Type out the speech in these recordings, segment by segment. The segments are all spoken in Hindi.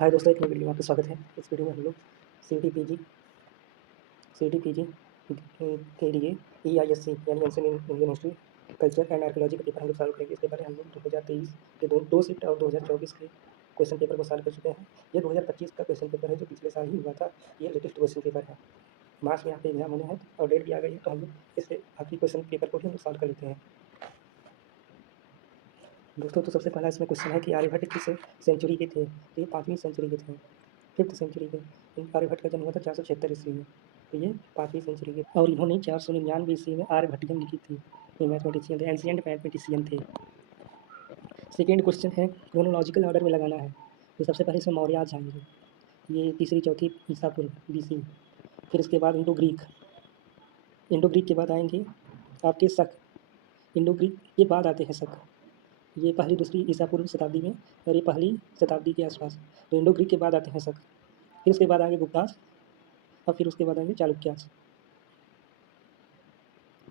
हाय दोस्तों, एक नई वीडियो में आपका स्वागत है। इस वीडियो में हम लोग सी टी पी जी के लिए EISC यानी ancient Indian history, culture and archaeology का पेपर हम लोग सॉल्व करेंगे। इसके पहले हम लोग 2023 के दो शिफ्ट और 2024 के क्वेश्चन पेपर को सॉल्व कर चुके हैं। ये 2025 का क्वेश्चन पेपर है जो पिछले साल ही हुआ था। ये लेटेस्ट क्वेश्चन पेपर है। मार्च में यहाँ पे एग्जाम होने हैं और डेट भी आ गई है, तो हम लोग इस आखिरी क्वेश्चन पेपर को भी हम लोग सॉल्व कर लेते हैं। दोस्तों, तो सबसे पहला इसमें क्वेश्चन है कि आर्यभट्ट किस सेंचुरी के थे? तो ये 5वीं सेंचुरी के थे, 5th सेंचुरी के। आर्यभट्ट का जन्म हुआ था 476 ईस्वी में, तो ये 5वीं सेंचुरी के। और इन्होंने 499 ईस्वी में आर्यभट्टियम लिखी थी। ये मैथमेटिशियन थे, एंशिएंट मैथमेटिशियन थे। सेकेंड क्वेश्चन है क्रोनोलॉजिकल ऑर्डर में लगाना है, तो सबसे पहले इसमें मौर्य आएंगे। ये तीसरी चौथी ईसा पूर्व BC। फिर इसके बाद इंडो ग्रीक के बाद आएंगे आपके शक। इंडो ग्रीक के बाद आते हैं शक। ये पहली दूसरी ईसा पूर्व शताब्दी में और ये पहली शताब्दी के आसपास। तो इंडो ग्रीक के बाद आते हैं शक। फिर उसके बाद आएंगे गुप्तास और फिर उसके बाद आएंगे चालुक्यास।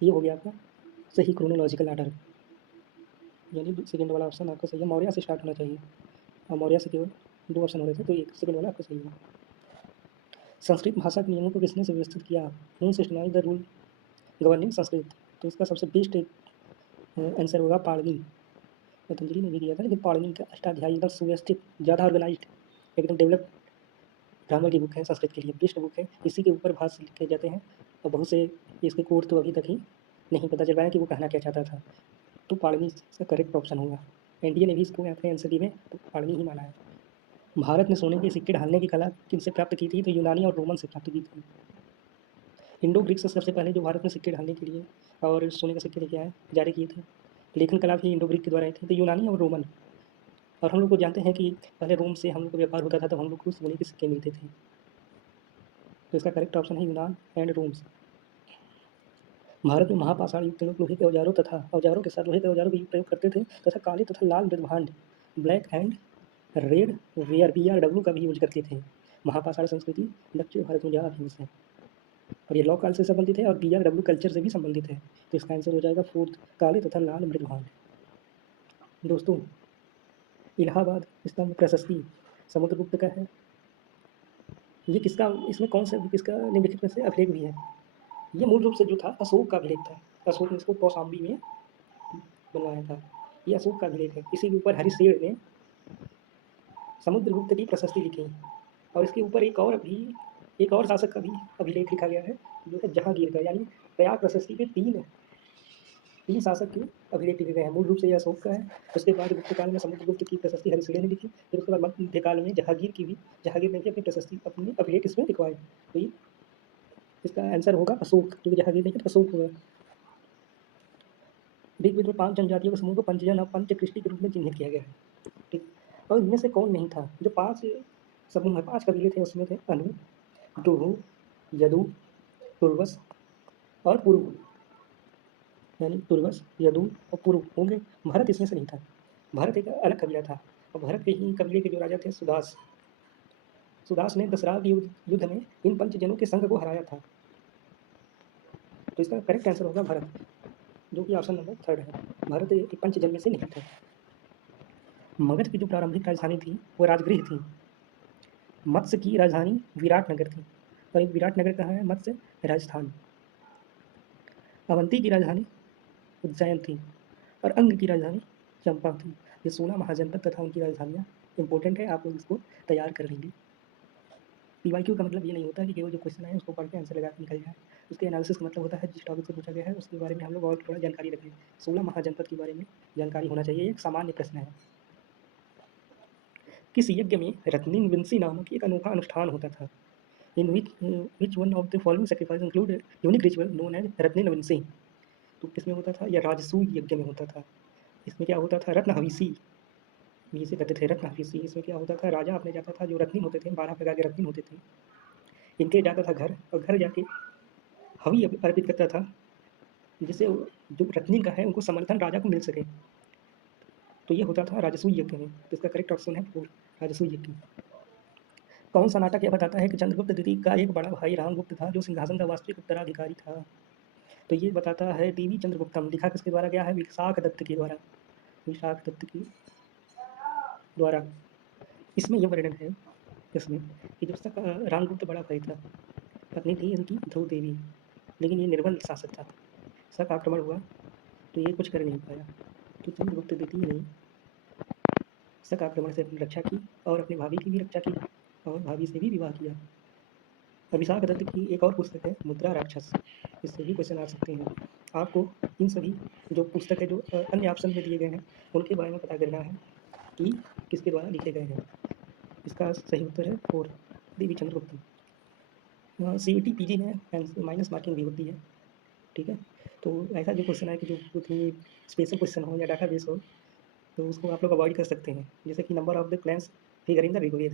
ये हो गया आपका सही क्रोनोलॉजिकल ऑर्डर, यानी सेकेंड वाला ऑप्शन आपका सही है। मौर्य से स्टार्ट होना चाहिए और मौर्य से केवल 2 ऑप्शन हो रहे थे, तो एक सेकेंड वाला आपका सही है। संस्कृत भाषा के नियमों को किसने सुव्यवस्थित किया? हूँ systemise the rule governing Sanskrit. तो इसका सबसे बेस्ट आंसर होगा पाणिनि। पतंजलि ने भी दिया था, लेकिन पाणिनि का अष्टाध्यायी एकदम सुव्यवस्थित, ज़्यादा ऑर्गेनाइज्ड, एकदम डेवलप ग्रामर की बुक है। संस्कृत के लिए बेस्ट बुक है। इसी के ऊपर भाष्य लिखे जाते हैं और बहुत से इसके कोड तो अभी तक ही नहीं पता चल पाया कि वो कहना क्या चाहता था। तो पाणिनि इसका करेक्ट ऑप्शन होगा। एनडीए ने भी इसको यहाँ पे आंसर दी में तो पाणिनि ही माना है। भारत ने सोने के सिक्के ढालने की कला किनसे प्राप्त की थी? तो यूनानी और रोमन से प्राप्त की थी। इंडो ग्रीक से सबसे पहले जो भारत में सिक्के ढालने के लिए और सोने के सिक्के लेके आए, जारी किए थे। लेखन कला भी इंडो ग्रीक के द्वारा आई थी, तो यूनानी और रोमन। और हम लोग को जानते हैं कि पहले रोम से हम लोग को व्यापार होता था, तो हम लोग को सोने के सिक्के मिलते थे। तो इसका करेक्ट ऑप्शन है यूनान एंड रोम्स। भारत में महापाषाण युग के लोग लोहे के औजारों के साथ लोहे के औजारों का प्रयोग करते थे तथा काले तथा लाल मृदभांड, black and red ware BRW का भी यूज करते थे। महापाषाण संस्कृति दक्षिण भारत में ज़्यादा फेमस है और ये लौ काल से संबंधित है और BRW कल्चर से भी संबंधित है। तो इसका आंसर हो जाएगा 4th, काले तथा लाल मृदभांड। दोस्तों, इलाहाबाद स्तंभ प्रशस्ति समुद्रगुप्त का है। ये किसका, इसमें कौन सा किसका निम्नलिखित में से अभिलेख भी है? ये मूल रूप से जो था अशोक का अभिलेख था। अशोक ने इसको कौशाम्बी में बनवाया था। ये अशोक का अभिलेख है। इसी के ऊपर हरिशेर ने समुद्रगुप्त की प्रशस्ति लिखी और इसके ऊपर एक और शासक का भी अभिलेख लिखा गया है, जो है जहांगीर का। यानी प्रयाग प्रशस्ति के तीन शासक के अभिलेख लिखे गए हैं। मूल रूप से ये अशोक का है। उसके बाद गुप्त काल में समुद्रगुप्त की प्रशस्ति हरिशेर ने लिखी। फिर उसके बाद मध्यकाल में जहांगीर ने भी अपनी प्रशस्ति, अपने अभिलेख इसमें लिखवाए। तो ये इसका आंसर होगा अशोक, क्योंकि जहांगीर नहीं तो अशोक होगा। ऋग्वेद में 5 जनजातियों के समूह को पंचजन और पंचकृष्टि के रूप में चिन्हित किया गया है। ठीक, और इनमें से कौन नहीं था? जो 5 समूह है, 5 कबीले थे, उसमें थे अनु, दुरु, यदु, तुर्वस और पुरु। यानी तुर्वस, यदु और पुरु होंगे। भरत इसमें से नहीं था। भरत एक अलग कबीला था और भरत के ही कबीले के जो राजा थे सुदास ने दशरथ युद्ध में इन पंचजनों के संघ को हराया था। तो इसका करेक्ट आंसर होगा भरत, जो कि ऑप्शन नंबर 3 है। भरत एक पंचजन में से नहीं था। मगध की जो प्रारंभिक राजधानी थी वो राजगृह थी। मत्स्य की राजधानी विराटनगर थी और एक विराटनगर कहाँ है? मत्स्य राजस्थान। अवंती की राजधानी उज्जैन थी और अंग की राजधानी चंपा थी। ये 16 महाजनपद तथा उनकी राजधानियाँ इंपॉर्टेंट है, आप लोग इसको तैयार कर लेंगे। PYQ का मतलब ये नहीं होता कि केवल जो क्वेश्चन है उसको पढ़ के आंसर लगा के निकल जाए। उसके एनालिसिस का मतलब होता है जिस टॉपिक से पूछा गया है उसके बारे में हम लोग और थोड़ा जानकारी रखें। 16 महाजनपद के बारे में जानकारी होना चाहिए, एक सामान्य प्रश्न है। किस यज्ञ में रत्निन विंसी नामक एक अनोखा अनुष्ठान होता था? In which one of the following sacrifice include unique ritual known as रत्निन विंसी? तो किसमें होता था? यह राजसूय यज्ञ में होता था। इसमें क्या होता था? रत्न हविसी, जिसे कहते थे रत्न हविसी। इसमें क्या होता था? राजा अपने जाता था, जो रत्निन होते थे, 12 प्रकार के रत्निन होते थे, इनके जाता था घर और घर जाके हवि अर्पित करता था, जिससे जो रत्निन का है उनको समर्थन राजा को मिल सके। तो ये होता था राजसूय यज्ञ में। तो इसका करेक्ट ऑप्शन है 4, राजसूय यज्ञ। कौन सा नाटक यह बताता है कि चंद्रगुप्त द्वितीय का एक बड़ा भाई रामगुप्त था जो सिंहासन का वास्तविक उत्तराधिकारी था? तो ये बताता है देवी चंद्रगुप्तम। लिखा किसके द्वारा गया है? विशाख दत्त के द्वारा। विशाख दत्त के द्वारा। इसमें यह वर्णन है इसमें कि जब तक रामगुप्त बड़ा भाई था, पत्नी थी इनकी ध्रुव देवी, लेकिन ये निर्बल शासक था। शक आक्रमण हुआ तो ये कुछ कर नहीं पाया, तो चंद्रगुप्त द्वितीय ने शक आक्रमण से अपनी रक्षा की और अपनी भाभी की भी रक्षा की और भाभी से भी विवाह किया। अभिशाप दत्त की एक और पुस्तक है मुद्रा राक्षस, इससे भी क्वेश्चन आ सकते हैं। आपको इन सभी जो पुस्तक है जो अन्य ऑप्शन में दिए गए हैं उनके बारे में पता करना है कि किसके द्वारा लिखे गए हैं। इसका सही उत्तर है 4, देवी चंद्रगुप्त। CET PG में माइनस मार्किंग भी होती है, ठीक है। तो ऐसा जो क्वेश्चन है कि जो कोई स्पेशल क्वेश्चन हो या डाटा बेस हो तो उसको आप लोग अवॉइड कर सकते हैं। जैसे कि number of the clans figure in the Rigveda,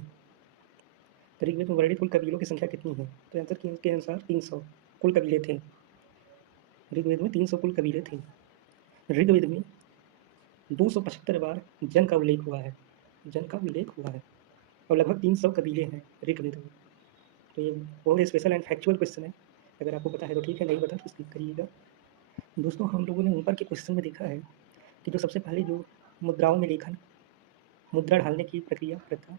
तो ऋग्वेद में वर्णित कुल कबीलों की संख्या कितनी है? तो आंसर के अनुसार 300 कुल कबीले थे। ऋग्वेद में 300 कुल कबीले थे। ऋग्वेद में 275 बार जन का उल्लेख हुआ है, जन का उल्लेख हुआ है, और लगभग 300 कबीले हैं ऋग्वेद में। तो ये बहुत स्पेशल एंड फैक्चुअल क्वेश्चन है, अगर आपको पता है तो ठीक है, नहीं पता तो स्किप करिएगा। दोस्तों, हम लोगों ने ऊपर के क्वेश्चन में देखा है कि जो सबसे पहले जो मुद्राओं में लेखन, मुद्रा ढालने की प्रक्रिया प्रथा,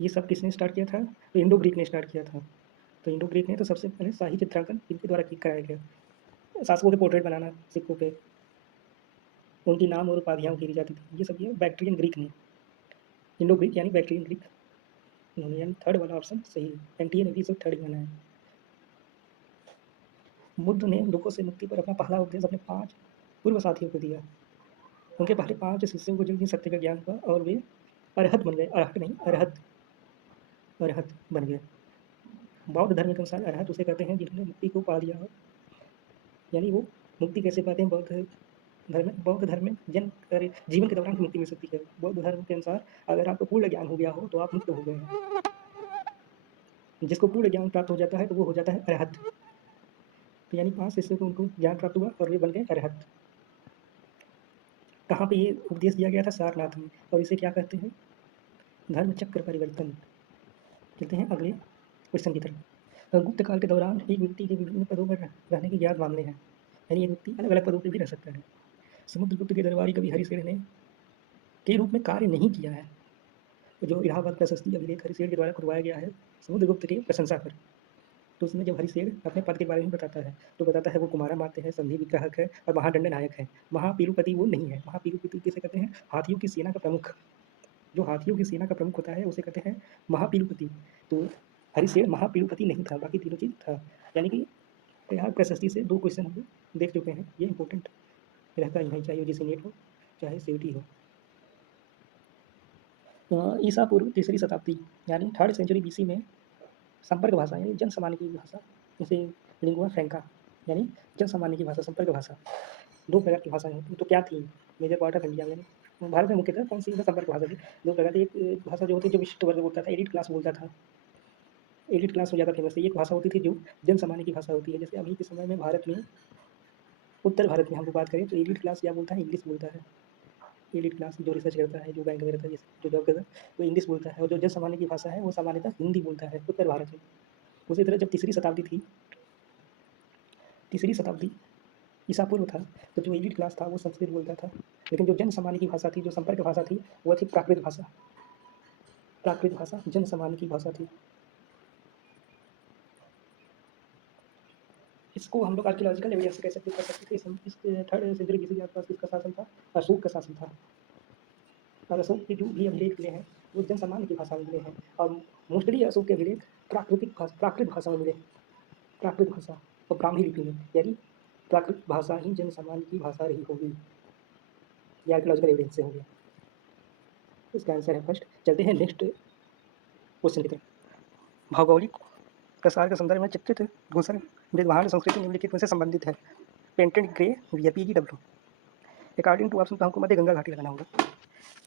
ये सब किसने स्टार्ट किया था? तो इंडो ग्रीक ने स्टार्ट किया था। तो इंडो ग्रीक ने तो सबसे पहले शाही चित्रांकन इनके द्वारा कराया गया। शासकों के पोर्ट्रेट बनाना सिक्कों पे, उनकी नाम और उपाधियाँ उकेरी जाती थी, ये सब ये बैक्ट्रियन ग्रीक ने, इंडो ग्रीक यानी बैक्ट्रियन ग्रीक उन्होंने, यानी थर्ड वाला ऑप्शन सही है। एनटीए ने भी इसे थर्ड माना है। बुद्ध ने लोगों से मुक्ति पर अपना पहला उपदेश अपने 5 पूर्व साथियों को दिया। उनके पहले 5 शिष्यों को जल्दी सत्य का ज्ञान हुआ और वे अरहत बन गए, अरहत नहीं अरहत, अरहत बन गए। बौद्ध धर्म के अनुसार अरहत उसे कहते हैं जिन्होंने मुक्ति को पा लिया हो, यानी वो मुक्ति कैसे पाते हैं? बौद्ध धर्म में जीवन के दौरान मुक्ति मिल सकती है। बौद्ध धर्म के अनुसार अगर आपको पूर्ण ज्ञान हो गया हो तो आप मुक्त हो गए हैं। जिसको पूर्ण ज्ञान प्राप्त हो जाता है तो वो हो जाता है अरहत। तो यानी 5 शिष्यों को उनको ज्ञान प्राप्त हुआ और वे बन गए अरहत। कहाँ पे ये उपदेश दिया गया था? सारनाथ में। और इसे क्या कहते हैं? धर्म चक्र परिवर्तन। चलते हैं अगले क्वेश्चन की तरफ। गुप्त काल के दौरान एक व्यक्ति के विभिन्न पदों पर रहने के ज्ञात मामले हैं, यानी एक व्यक्ति अलग अलग पदों पर भी रह सकता है। समुद्रगुप्त के दरबारी कवि हरिसेन ने के रूप में कार्य नहीं किया है। तो जो इलाहाबाद प्रशस्ति अभिलेख हरिसेन के द्वारा खुलवाया गया है समुद्रगुप्त की प्रशंसा कर, तो उसमें जब हरिसेन अपने पद के बारे में बताता है तो बताता है वो कुमारा मात्य है, संधि विग्राहक है और महादंड नायक है। महापीलुपति वो नहीं है। महापीलुपति किसे कहते हैं? हाथियों की सेना का प्रमुख। जो हाथियों की सेना का प्रमुख होता है उसे कहते हैं महापीलुपति। तो हरिसेन महापीलुपति नहीं था, बाकी तीनों चीज था। यानी कि प्रयाग प्रशस्ति से 2 क्वेश्चन हम देख चुके हैं, ये इंपॉर्टेंट रहता ही नहीं, चाहे यूजीसी नेट हो चाहे सीईटी हो। ईसा पूर्व 3री शताब्दी यानी 3rd सेंचुरी BC में संपर्क भाषा यानी जन सामान्य की भाषा, जैसे लिंगुआ फ्रैंका यानी जन सामान्य की भाषा, संपर्क भाषा, 2 प्रकार की भाषाएं होती हैं। तो क्या थी? मेजर पार्ट ऑफ इंडिया में भारत में मुख्यतः कौन सी संपर्क भाषा थी? 2 प्रकार की। एक भाषा जो होती है जो विशिष्ट वर्ग बोलता था, एलिट क्लास बोलता था, एलिट क्लास में ज़्यादा फेमस है। एक भाषा होती थी जो जन सामान्य की भाषा होती है। जैसे अभी के समय में भारत में, उत्तर भारत में हमको बात करें तो एलिट क्लास क्या बोलता है? इंग्लिश बोलता है। एलिट क्लास जो रिसर्च करता है, जो बैंक में रहता है, जो जॉब करता है, वो इंग्लिश बोलता है। और जो जन सामान्य की भाषा है वो सामान्यतः हिंदी बोलता है उत्तर भारत में। उसी तरह जब 3री शताब्दी थी, 3री शताब्दी ईसा पूर्व था, तो जो एलिट क्लास था वो संस्कृत बोलता था, लेकिन जो जन सामान्य की भाषा थी, जो संपर्क भाषा थी, वो थी प्राकृत भाषा। प्राकृत भाषा जन सामान्य की भाषा थी। इसको हम लोग आर्कियोलॉजिकल एविडेंस से कैसे प्रूव कर सकते थे? इस 3rd सेंचुरी BC के आसपास किसका शासन था? अशोक का शासन था। और अशोक के जो भी अभिलेख मिले हैं वो जन सामान्य की भाषा में मिले हैं, और मोस्टली अशोक के अभिलेख प्राकृत भाषा में मिले। प्राकृत भाषा और ब्राह्मी लिपि में, यानी प्राकृत भाषा ही जन सामान्य की भाषा रही होगी। ये आर्कियोलॉजिकल एविडेंस से हो गया। इसका आंसर है फर्स्ट। चलते हैं नेक्स्ट क्वेश्चन की तरफ। भौगोलिक प्रसार के संदर्भ में चित्रित घूसन विद्वान संस्कृति निम्नलिखित में से संबंधित है? पेंटेड ग्रे या PGW। अकॉर्डिंग टू ऑप्शन तो हमको मध्य गंगा घाटी लगाना होगा,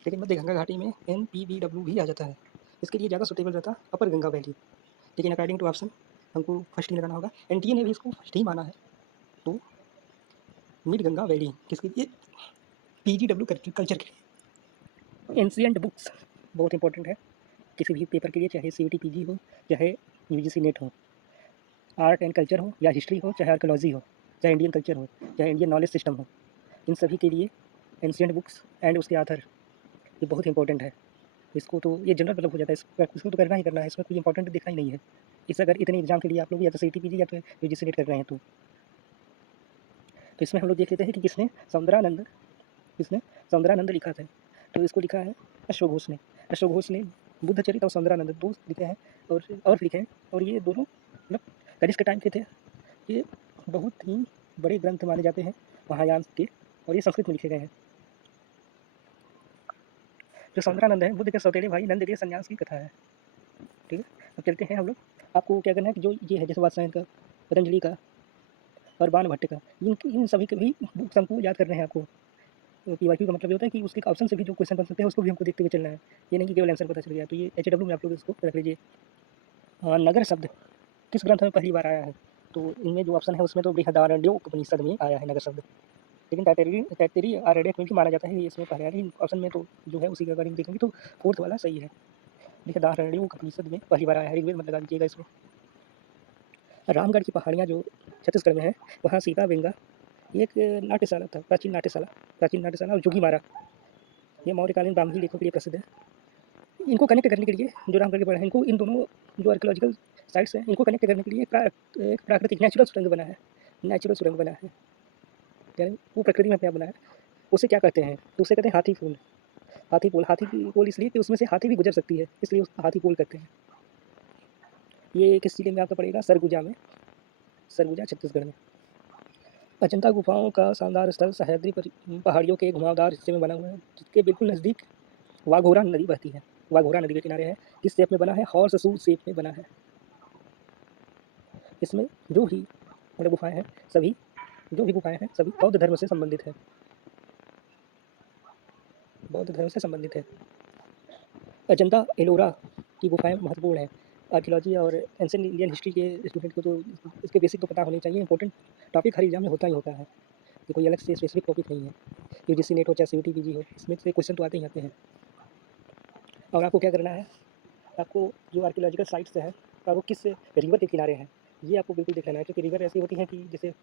लेकिन मध्य गंगा घाटी में NPBW भी आ जाता है। इसके लिए ज़्यादा सुटेबल रहता अपर गंगा वैली, लेकिन अकॉर्डिंग टू ऑप्शन हमको फर्स्ट ही लगाना होगा। NTA ने भी इसको फर्स्ट ही माना है, तो मिड गंगा वैली किसके लिए? PGW कल्चर के लिए। एंशिएंट बुक्स बहुत इंपॉर्टेंट है किसी भी पेपर के लिए, चाहे CET PG हो चाहे UGC नेट हो। आर्ट एंड कल्चर हो या हिस्ट्री हो, चाहे आर्कोलॉजी हो, चाहे इंडियन कल्चर हो, चाहे इंडियन नॉलेज सिस्टम हो, इन सभी के लिए एंशिएंट बुक्स एंड उसके आथर ये बहुत इंपॉर्टेंट है। इसको तो ये जनरल मतलब हो जाता है, इसको तो करना ही करना है, इसमें कोई इंपॉर्टेंट दिखा ही नहीं है। इस अगर इतने एग्जाम के लिए आप लोग या तो सीटी पीजी या तो यूजीसी नेट कर रहे हैं तो इसमें हम लोग देख लेते हैं कि किसने सौंदरानंद लिखा था। तो इसको लिखा है अश्वघोष ने बुद्धचरित और सौंदरानंद दो लिखे हैं और लिखे हैं। और ये दोनों मतलब कनिष्क के टाइम के थे। ये बहुत ही बड़े ग्रंथ माने जाते हैं महायान के, और ये संस्कृत में लिखे गए हैं। जो सौंदरानंद है बुद्ध के सौतेले भाई नंद के संन्यास की कथा है। ठीक है, अब चलते हैं हम लोग। आपको क्या करना है कि जो ये है जैसे वात्स्यायन का, पतंजलि का और बाण भट्ट का, इन सभी के भी बुक्स हमको याद करने हैं आपको। पीवाईक्यू का मतलब ये होता है कि उसके ऑप्शन से भी जो क्वेश्चन बन सकते हैं उसको भी हमको देखते हुए चलना है, ये नहीं कि केवल आंसर पता चल गया। तो ये HW में आप लोग इसको रख लीजिए। नगर शब्द किस ग्रंथ में पहली बार आया है? तो इनमें जो ऑप्शन है उसमें तो बृहदारण्योपनिषद में आया है नगर शब्द, लेकिन तैत्तिरीय आरण्यक में भी माना जाता है ये इसमें पहले आया। लेकिन ऑप्शन में तो जो है उसी के अकॉर्डिंग देखेंगे तो फोर्थ वाला सही है। बृहदारण्योपनिषद में पहली बार आया है, ऋग्वेद मत लगा दीजिएगा इसमें। रामगढ़ की पहाड़ियाँ जो छत्तीसगढ़ में है, वहाँ सीता बेंगा एक नाट्यशाला था, प्राचीन नाट्यशाला और जोगीमारा, ये मौर्यकालीन ब्राह्मणी लेखों के लिए प्रसिद्ध है। इनको कनेक्ट करने के लिए जो रामगढ़ के पहाड़ हैं, इनको इन दोनों जो आर्कियोलॉजिकल साइट्स हैं इनको कनेक्ट करने के लिए एक प्राकृतिक नेचुरल सुरंग बना है, यानी वो प्रकृति में अपने आप बना है। उसे क्या कहते हैं? तो उसे कहते हैं हाथी पोल इसलिए कि उसमें से हाथी भी गुजर सकती है, इसलिए उसको हाथी पोल कहते हैं। ये किस जिले में आपका पड़ेगा? सरगुजा छत्तीसगढ़ में। अजंता गुफाओं का शानदार स्थल सह्याद्री पहाड़ियों के घुमावदार हिस्से में बना हुआ है, जिसके बिल्कुल नज़दीक वाघोरा नदी बहती है। वाघोरा नदी के किनारे है, किस शेप में बना है? हॉर्स शू शेप में बना है। इसमें जो भी मतलब गुफाएं हैं सभी बौद्ध धर्म से संबंधित है। अजंता एलोरा की गुफाएं महत्वपूर्ण है। आर्कियोलॉजी और एंशिएंट इंडियन हिस्ट्री के स्टूडेंट को तो इसके बेसिक तो पता होने चाहिए। इंपॉर्टेंट टॉपिक हर एग्जाम में होता ही होता है, ये कोई अलग से स्पेसिफिक टॉपिक नहीं है। यूजीसी नेट हो चाहे सीयूटी पीजी हो, इसमें से क्वेश्चन तो आते ही आते हैं। और आपको क्या करना है, आपको जो आर्कियोलॉजिकल साइट्स है वो किस रिवर के किनारे हैं ये आपको बिल्कुल देख लेना है। क्योंकि रिवर ऐसी होती हैं कि जैसे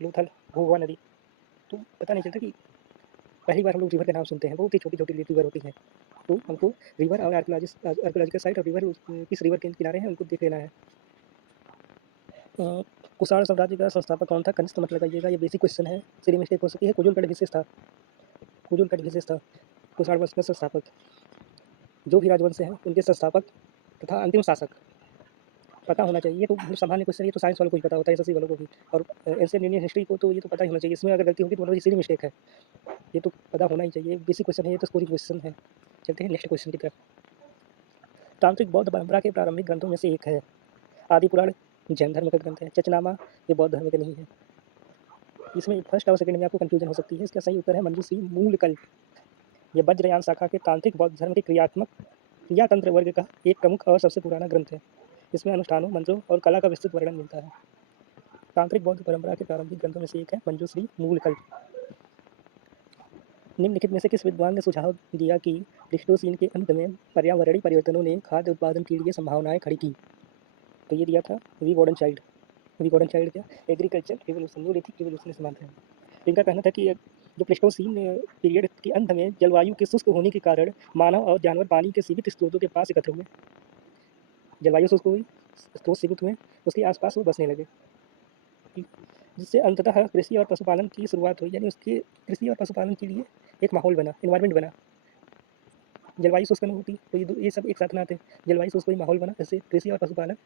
लोथल, भोगवा नदी, तो पता नहीं चलता कि पहली बार हम लोग रिवर का नाम सुनते हैं, बहुत ही छोटी छोटी रिवर होती हैं। तो हमको रिवर और आर्कियोलॉजिकल साइट और रिवर किस रिवर के किनारे हैं उनको देख लेना है। कुषाण साम्राज्य का संस्थापक कौन था? कनिष्क मत लगाइएगा, ये बेसिक क्वेश्चन है, सीधी मिस्टेक हो सकती है। कुजुल कटभिसेस था कुषाण वंश का संस्थापक। जो भी राजवंश हैं उनके संस्थापक तथा अंतिम शासक पता होना चाहिए। तो सामान्य क्वेश्चन ये तो साइंस वालों को ही पता होता है, SSC वालों को भी, और एंशिएंट इंडियन हिस्ट्री को तो ये तो पता ही होना चाहिए। इसमें अगर गलती होगी तो मतलब ये सीधी मिस्टेक है, ये तो पता होना ही चाहिए। बेसिक क्वेश्चन है ये तो, स्कोरिंग क्वेश्चन है। चलते हैं नेक्स्ट क्वेश्चन की तरफ। तांत्रिक बौद्ध परंपरा के प्रारंभिक ग्रंथों में से एक है। आदि पुराण जैन धर्म का ग्रंथ है। चचनामा ये बौद्ध धर्म का नहीं है। इसमें फर्स्ट और सेकंड में आपको कंफ्यूजन हो सकती है। इसका सही उत्तर है मंजूश्री मूलकल्प। ये वज्रयान शाखा के तांत्रिक बौद्ध धर्म के क्रियातंत्र वर्ग का एक प्रमुख और सबसे पुराना ग्रंथ है। इसमें अनुष्ठानों, मंत्रों और कला का विस्तृत वर्णन मिलता है। तांत्रिक बौद्ध परंपरा के प्रारंभिक ग्रंथों में से एक है मंजूश्री मूलकल्प। निम्नलिखित में से किस विद्वान ने सुझाव दिया कि प्लीस्टोसीन के अंत में पर्यावरणीय परिवर्तनों ने खाद्य उत्पादन के लिए संभावनाएं खड़ी की? तो ये दिया था वी गॉर्डन चाइल्ड क्या? एग्रीकल्चर रिवोल्यूशन, न्यूलिथिक रिवोल्यूशन से मानते हैं। इनका कहना था कि जो प्लीस्टोसीन पीरियड के अंत में जलवायु के शुष्क होने के कारण मानव और जानवर पानी के सीमित स्रोतों के पास एकत्र हुए। जलवायु शुष्क हुई, स्रोत सीमित हुए, उसके आसपास वो बसने लगे, जिससे अंततः कृषि और पशुपालन की शुरुआत हुई। यानी उसके कृषि और पशुपालन के लिए एक माहौल बना, इन्वायरमेंट बना। जलवायु शुष्क नहीं होती तो ये सब एक साथ ना आते। जलवायु शुष्क हुई, माहौल बना, जिससे कृषि और पशुपालन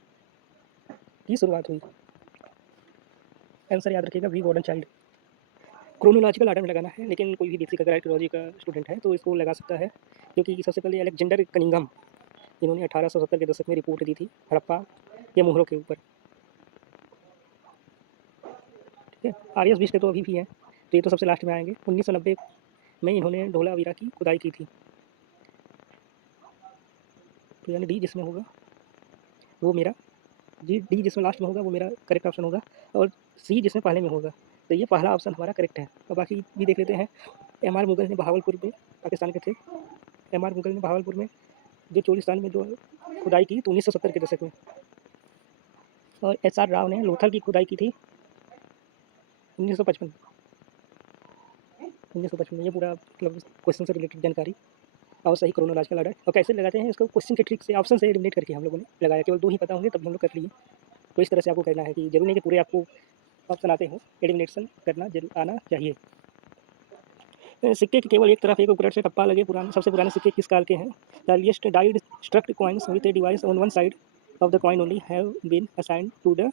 की शुरुआत हुई। आंसर याद रखिएगा V Gordon Childe. Chronological order में लगाना है, लेकिन कोई भी बेसिक अगर आर्कियोलॉजी का स्टूडेंट है तो इसको लगा सकता है, क्योंकि सबसे पहले अलेक्जेंडर कनिंघम, इन्होंने 1870 के दशक में रिपोर्ट दी थी हड़प्पा के मोहरों के ऊपर। ठीक है, आर्यस बीस के तो अभी भी हैं, तो ये तो सबसे लास्ट में आएंगे। 1990 में इन्होंने धोलावीरा की खुदाई की थी। तो यानी डी जिसमें होगा वो मेरा डी जिसमें लास्ट में होगा वो मेरा करेक्ट ऑप्शन होगा, और सी जिसमें पहले में होगा। तो ये पहला ऑप्शन हमारा करेक्ट है। और बाकी भी देख लेते हैं। MR मुगल ने बहावलपुर में, पाकिस्तान के थे, MR मुगल ने बहावलपुर में जो चोलिस्तान में जो खुदाई की तो 1970 के दशक में। और SR राव ने लोथल की खुदाई की थी 1955 में। ये पूरा मतलब क्वेश्चन से रिलेटेड जानकारी। और सही क्रोनोलॉजिकल ऑर्डर। और कैसे लगाते हैं इसको, क्वेश्चन के ट्रिक से, ऑप्शन से एलिमिनेट करके हम लोगों ने लगाया। केवल 2 ही पता होंगे तब हम लोग कर लिए। तो इस तरह से आपको करना है कि जरूरी नहीं कि पूरे आपको ऑप्शन आते हो, एलिमिनेशन करना जरूर आना चाहिए। सिक्के के केवल एक तरफ एक उपकरण से टप्पा लगे पुराने, सबसे पुराने सिक्के किस काल के हैं? The earliest die struck coins with a device on one side of the coin only have been assigned to the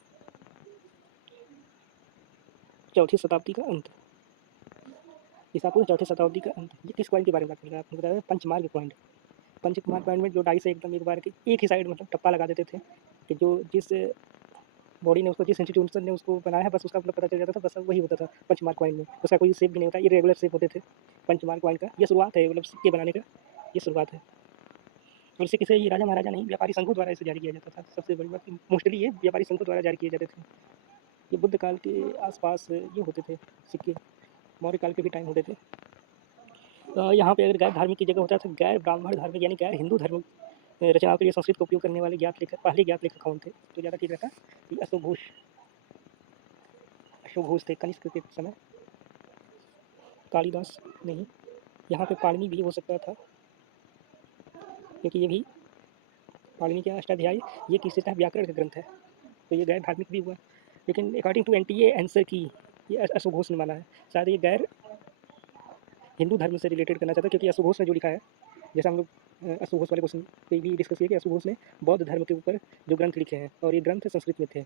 चौथी शताब्दी का अंत। ईसा पूर्व चौथी शताब्दी का अंत। ये किस कॉइन के बारे में बात कर रहा है? आपने बताया पंचमार्ग कॉइन। पंचमार्ग कॉइन में जो डाइस है एकदम एक बार के एक ही साइड मतलब टप्पा लगा देते थे कि जो जिस बॉडी ने उसको, जिस इंस्टीट्यूशन ने उसको बनाया है, बस उसका मतलब पता चल जाता था, बस वही होता था पंचमार्क कॉइन में। उसका कोई शेप भी नहीं होता, इरेगुलर शेप होते थे पंचमार्क कॉइन का। ये शुरुआत है, मतलब सिक्के बनाने का ये शुरुआत है। और इसे किसी राजा महाराजा नहीं, व्यापारी संघों द्वारा इसे जारी किया जाता था। सबसे बड़ी बात, मोस्टली ये व्यापारी संघों द्वारा जारी किए जाते थे। ये बुद्ध काल के आसपास ये होते थे सिक्के, मौर्य काल के भी टाइम होते थे। यहाँ पे अगर गैर धार्मिक की जगह होता था गैर ब्राह्मण धार्मिक यानी गैर हिंदू धर्म रचनाओं के लिए संस्कृत का उपयोग करने वाले ज्ञात लेखक, पहले ज्ञात लेखक कौन थे? तो ज़्यादा ठीक रहता कि अशोघोष थे कनिष्क के समय। कालिदास नहीं, यहाँ पे पाणिनि भी हो सकता था, क्योंकि ये भी पाणिनि का अष्टाध्यायी ये किसी तरह व्याकरण का ग्रंथ है, तो ये गैर धार्मिक भी हुआ। लेकिन अकॉर्डिंग टू एनटीए आंसर की ये अशोघोष ने माना है। शायद ये गैर हिंदू धर्म से रिलेटेड करना चाहता, क्योंकि अशोघोष ने जो लिखा है, जैसा हम लोग अशोघोष वाले क्वेश्चन पे भी डिस्कस किया कि अशोघोष ने बौद्ध धर्म के ऊपर जो ग्रंथ लिखे हैं और ये ग्रंथ संस्कृत में थे,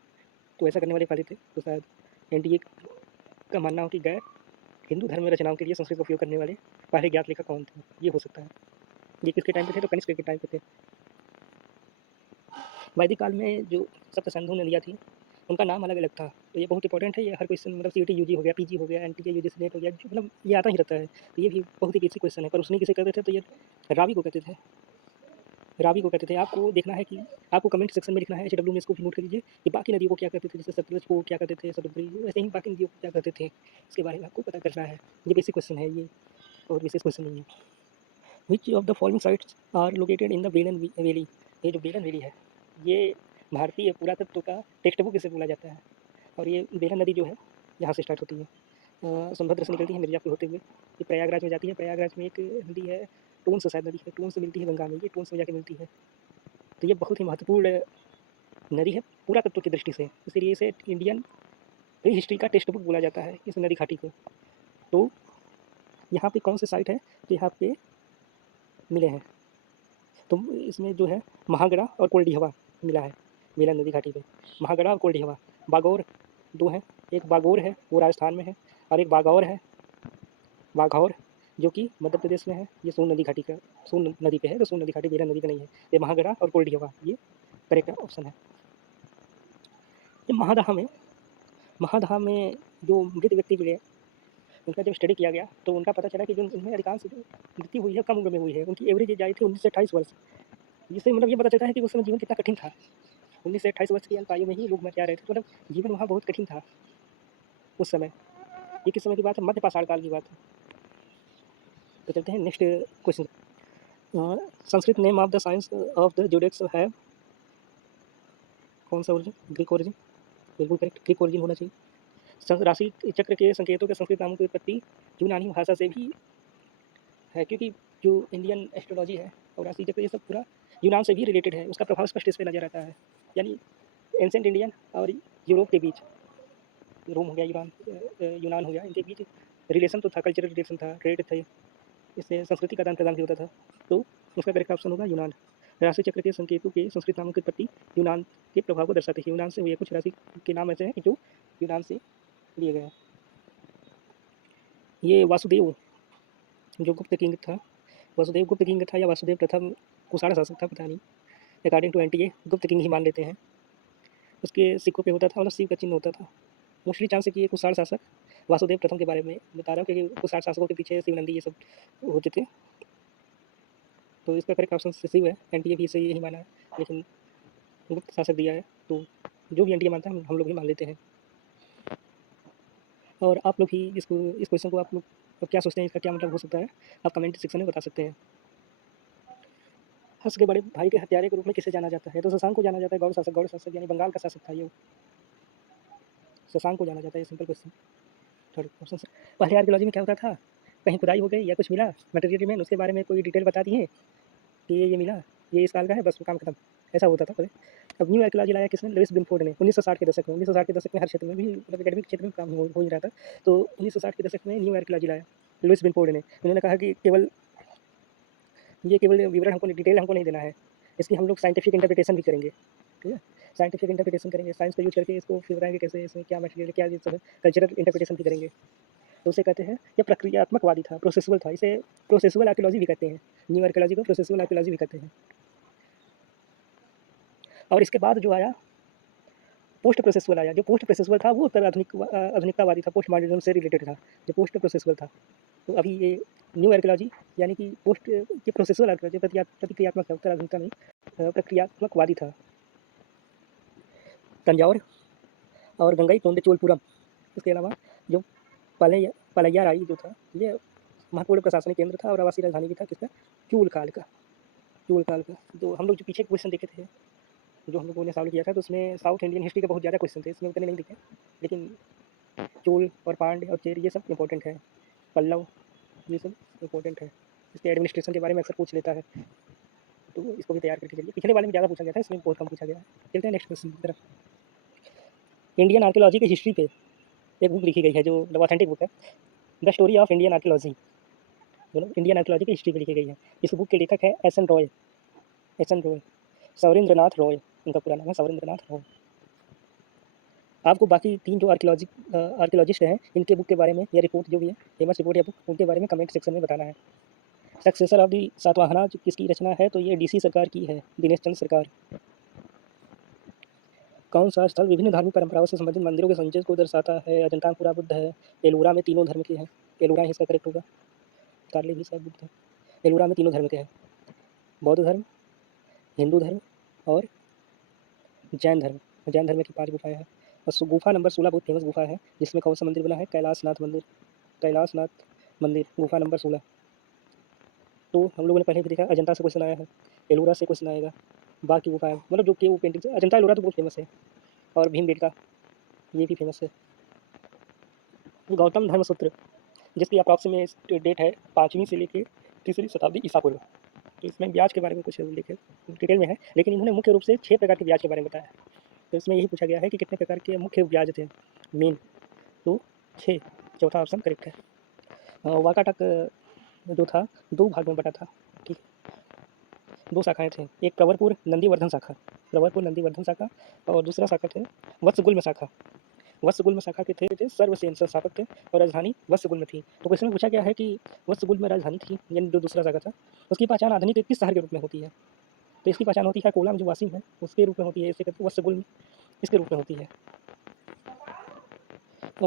तो ऐसा करने वाले पहले थे। तो शायद एनटीए का मानना हो कि गैर हिंदू धर्म रचनाओं के लिए संस्कृत का उपयोग करने वाले पहले ज्ञात लेखक कौन थे, ये हो सकता है। ये किसके टाइम पे थे? तो कनिष्क के टाइम पे थे। वैदिक काल में जो सप्त सिंधु नदियाँ थी उनका नाम अलग अलग था, तो ये बहुत इंपॉर्टेंट है। ये हर क्वेश्चन मतलब सीईटी यूजी हो गया, पीजी हो गया, एनटीए यूजी नेट हो गया, जो मतलब ये आता ही रहता है। तो ये भी बहुत ही बेसिक क्वेश्चन है, पर उसने किसे कहते थे? तो ये रावी को कहते थे, रावी को कहते थे। आपको देखना है कि आपको कमेंट सेक्शन में लिखना है, एचडब्ल्यू में इसको भी नोट कर लीजिए कि बाकी नदियों को क्या कहते थे, जैसे सतलज को क्या कहते थे, सतलुज, वैसे ही बाकी नदियों को क्या कहते थे, इसके बारे में आपको पता करना है। ये बेसिक क्वेश्चन है, ये और विशेष क्वेश्चन नहीं है। Which of the following sites are located in the Belan valley? ये जो बेलन वैली है ये भारतीय पुरातत्व का टेक्स्ट बुक इसे बोला जाता है। और ये बेलन नदी जो है यहाँ से स्टार्ट होती है, सोनभद्र से निकलती है मिर्ज़ापुर होते हुए, ये प्रयागराज में जाती है। प्रयागराज में एक नदी है टूंस, शायद नदी है टूंस से मिलती है गंगा में, ये टूंस में जाके मिलती है। तो ये बहुत ही महत्वपूर्ण नदी है पुरातत्व की दृष्टि से, इसलिए इसे इंडियन प्री हिस्ट्री का टेक्स्ट बुक बोला जाता है इस नदी घाटी को। तो यहाँ पे कौन से साइट है? तो यहाँ पे मिले हैं, तो इसमें जो है महागड़ा और कोल्डी हवा मिला है बेलन नदी घाटी पे। महागड़ा और कोल्डी हवा, बागौर दो हैं, एक बागौर है वो राजस्थान में है, और एक बागौर है, बाघौर जो कि मध्य प्रदेश में है। ये सोन नदी घाटी का, सोन नदी पे है, तो सोन नदी घाटी बेलन नदी पे नहीं है। ये महागड़ा और कोल्डी हवा ये करेक्ट ऑप्शन है। ये महादहा में जो मृत व्यक्ति मिले उनका जब स्टडी किया गया तो उनका पता चला कि जो उनमें अधिकांश जो मृत्यु हुई है कम उम्र में हुई है। उनकी एवरेज एज आई थी 19 से 28 वर्ष, जिससे मतलब ये पता चलता है कि उस समय जीवन कितना कठिन था। 19 से 28 वर्ष की अल्प आयु में ही लोग मर जा रहे थे, तो मतलब जीवन वहाँ बहुत कठिन था उस समय। ये किस समय की बात है? मध्य पाषाण काल की बात है। तो चलते हैं next question. Sanskrit name of the science of the zodiacs है कौन सा? ओरिजिन, ग्रीक ओरिजिन, बिल्कुल करेक्ट, ग्रीक ओरिजिन होना चाहिए। राशि चक्र के संकेतों के संस्कृत नामों की उत्पत्ति यूनानी भाषा से भी है, क्योंकि जो इंडियन एस्ट्रोलॉजी है और राशि चक्र ये सब पूरा यूनान से भी रिलेटेड है, उसका प्रभाव स्पष्ट इस पर नजर आता है। यानी एंसेंट इंडियन और यूरोप के बीच, रोम हो गया, यूनान हो गया, इनके बीच रिलेशन तो था, कल्चरल रिलेशन था, ट्रेड थे, इससे संस्कृति का आदान प्रदान भी होता था। तो उसका करेक्ट ऑप्शन होगा यूनान। राशि चक्र के संकेतों के संस्कृत नामों की उत्पत्ति यूनान के प्रभाव को दर्शाते हैं। यूनान से हुए कुछ राशि के नाम ऐसे हैं जो यूनान से लिए गए हैं। ये वासुदेव जो गुप्त किंग था, वासुदेव गुप्त किंग था या वासुदेव प्रथम कुषाण शासक था, पता नहीं। अकॉर्डिंग टू एनटीए गुप्त किंग ही मान लेते हैं। उसके सिक्कों पे होता था मतलब शिव का चिन्ह होता था। मोस्टली चांस है कि ये कुषाण शासक वासुदेव प्रथम के बारे में बता रहा हूँ, क्योंकि कुषाण शासकों के पीछे शिव नंदी ये सब होते थे। तो इसका करेक्ट ऑप्शन शिव है। एनटीए भी इसे यही माना है, लेकिन गुप्त शासक दिया है, तो जो भी एनटीए मानता है हम लोग भी मान लेते हैं। और आप लोग भी इस क्वेश्चन को आप लोग क्या सोचते हैं, इसका क्या मतलब हो सकता है, आप कमेंट सेक्शन में बता सकते हैं। हर्ष के बड़े भाई के हत्यारे के रूप में किसे जाना जाता है? तो शशांक को जाना जाता है, गौड़ शासक यानी बंगाल का शासक था ये, शशांक को जाना जाता है। Simple question, third option. पहले आर्कियोलॉजी में क्या होता था कहीं खुदाई हो गई या कुछ मिला मटेरियल रिमेन, उसके बारे में कोई डिटेल बता दिए कि ये मिला, ये इस साल का है, बस वो काम खत्म। ऐसा होता था पहले। अब न्यू आर्कियोलॉजी लाया किसने? लुईस बिनफोर्ड ने 1960 के दशक में। 1960 के दशक में हर क्षेत्र में भी, मतलब एकेडमिक क्षेत्र में काम हो ही रहा था। तो 1960 के दशक में न्यू आर्कियोलॉजी लाया लुईस बिनफोर्ड ने। उन्होंने कहा कि केवल विवरण हमको डिटेल हमको नहीं देना है, इसकी हम लोग साइंटिफिक इंटरप्रिटेशन भी करेंगे। ठीक है, साइंटिफिक इंटरप्रिटेशन करेंगे, साइंस का यूज करके इसको फिर बताएंगे कैसे इसमें क्या मटेरियल है, क्या ये सब है, कल्चरल इंटरप्रिटेशन भी करेंगे। तो उसे कहते हैं ये प्रक्रियात्मकवादी था, प्रोसेसुअल था। इसे प्रोसेसुअल आर्कियोलॉजी भी कहते हैं। न्यू आर्कियोलॉजी को प्रोसेसुअल आर्कियोलॉजी भी कहते हैं। और इसके बाद जो आया पोस्ट प्रोसेसुअल आया। जो पोस्ट प्रोसेसुअल था वो उत्तर आधुनिकतावादी था, पोस्ट मॉडर्निज्म से रिलेटेड था जो पोस्ट प्रोसेसुअल था। तो अभी ये न्यू आर्कियोलॉजी यानी कि पोस्ट ये प्रोसेसुअल आर्कियोलॉजी प्रतिक्रियात्मक था, उत्तर आधुनिकता नहीं, प्रक्रियात्मकवादी था। तंजौर और गंगईकोंड चोलपुरम, इसके अलावा जो पलैयाराई जो था, ये महत्वपूर्ण प्रशासनिक केंद्र था और आवासीय राजधानी भी था किसका? चूलकाल का। चूलकाल का। तो हम लोग जो पीछे क्वेश्चन देखे थे, जो हम लोगों ने सॉल्व किया था, तो उसमें साउथ इंडियन हिस्ट्री के बहुत ज़्यादा क्वेश्चन थे, इसमें उतने नहीं दिखे, लेकिन चोल और पांड्य और चेर ये सब इंपॉर्टेंट है, पल्लव ये सब इंपॉर्टेंट है। इसके एडमिनिस्ट्रेशन के बारे में अक्सर पूछ लेता है, तो इसको भी तैयार करके चलिए। पिछले वाले में ज़्यादा पूछा गया था, इसमें बहुत कम पूछा गया है। चलते हैं नेक्स्ट क्वेश्चन की तरफ। इंडियन आर्कियोलॉजी की हिस्ट्री पे एक बुक लिखी गई है जो ऑथेंटिक बुक है, the story of Indian archaeology. Indian archaeology की हिस्ट्री पे लिखी गई है। इस बुक के लेखक है एस एन रॉय। सौरेंद्रनाथ रॉय उनका पूरा नाम है, सौरेंद्रनाथ रॉय। आपको बाकी तीन जो आर्कियोलॉजिस्ट हैं इनके बुक के बारे में या रिपोर्ट जो भी है, फेमस रिपोर्ट या बुक, उनके बारे में कमेंट सेक्शन में बताना है। सक्सेसर ऑफ दी सातवाहना किसकी रचना है? तो ये डीसी सरकार की है, दिनेश चंद्र सरकार। कौन सा स्थल विभिन्न धार्मिक परंपराओं से संबंधित मंदिरों के संचय को दर्शाता है? अजंतापुरा बुद्ध है। एलोरा में तीनों धर्म के हैं। एलोरा ही इसका करेक्ट होगा, कार्ले भी शायद बुद्ध है। एलोरा में तीनों धर्म के हैं, बौद्ध धर्म, हिंदू धर्म और जैन धर्म। जैन धर्म की 5 गुफाएं हैं। और गुफा नंबर 16 बहुत फेमस गुफा है, जिसमें कौन सा मंदिर बना है? कैलाशनाथ मंदिर। कैलाशनाथ मंदिर गुफा नंबर 16। तो हम लोगों ने पहले भी देखा, अजंता से क्वेश्चन आया है, एलोरा से क्वेश्चन आएगा, बाकी गुफाएं मतलब जो कि वो पेंटिंग से। अजंता एलोरा तो बहुत फेमस है, और भीमबेटका ये भी फेमस है। गौतम धर्म सूत्र, जिसकी अप्रॉक्सीमेट डेट है 5वीं से लेकर 3री शताब्दी ईसा पूर्व। तो इसमें ब्याज के बारे में कुछ लिखे डिटेल में है, लेकिन इन्होंने मुख्य रूप से 6 प्रकार के ब्याज के बारे में बताया है। तो इसमें यही पूछा गया है कि कितने प्रकार के मुख्य ब्याज थे मेन, तो 6, चौथा ऑप्शन करेक्ट है। वाकाटक जो था 2 भाग में बटा था, ठीक है, 2 शाखाएं थे, एक प्रवरपुर नंदीवर्धन शाखा, प्रवरपुर नंदीवर्धन शाखा, और दूसरा शाखा थे वत्सगुल्म शाखा। वत्सगुल्म शाखा के थे सर्वसेन संस्थापक थे, और राजधानी वत्सगुल्म थी। तो क्वेश्चन में पूछा गया है कि वत्सगुल्म में राजधानी थी, यानी जो दूसरा शाखा था, उसकी पहचान आधुनिक किस शहर के रूप में होती है? तो इसकी पहचान होती है कोलाम जो वासिम है उसके रूप में होती है, इसे कहते हैं वत्सगुल्म, इसके रूप में होती है।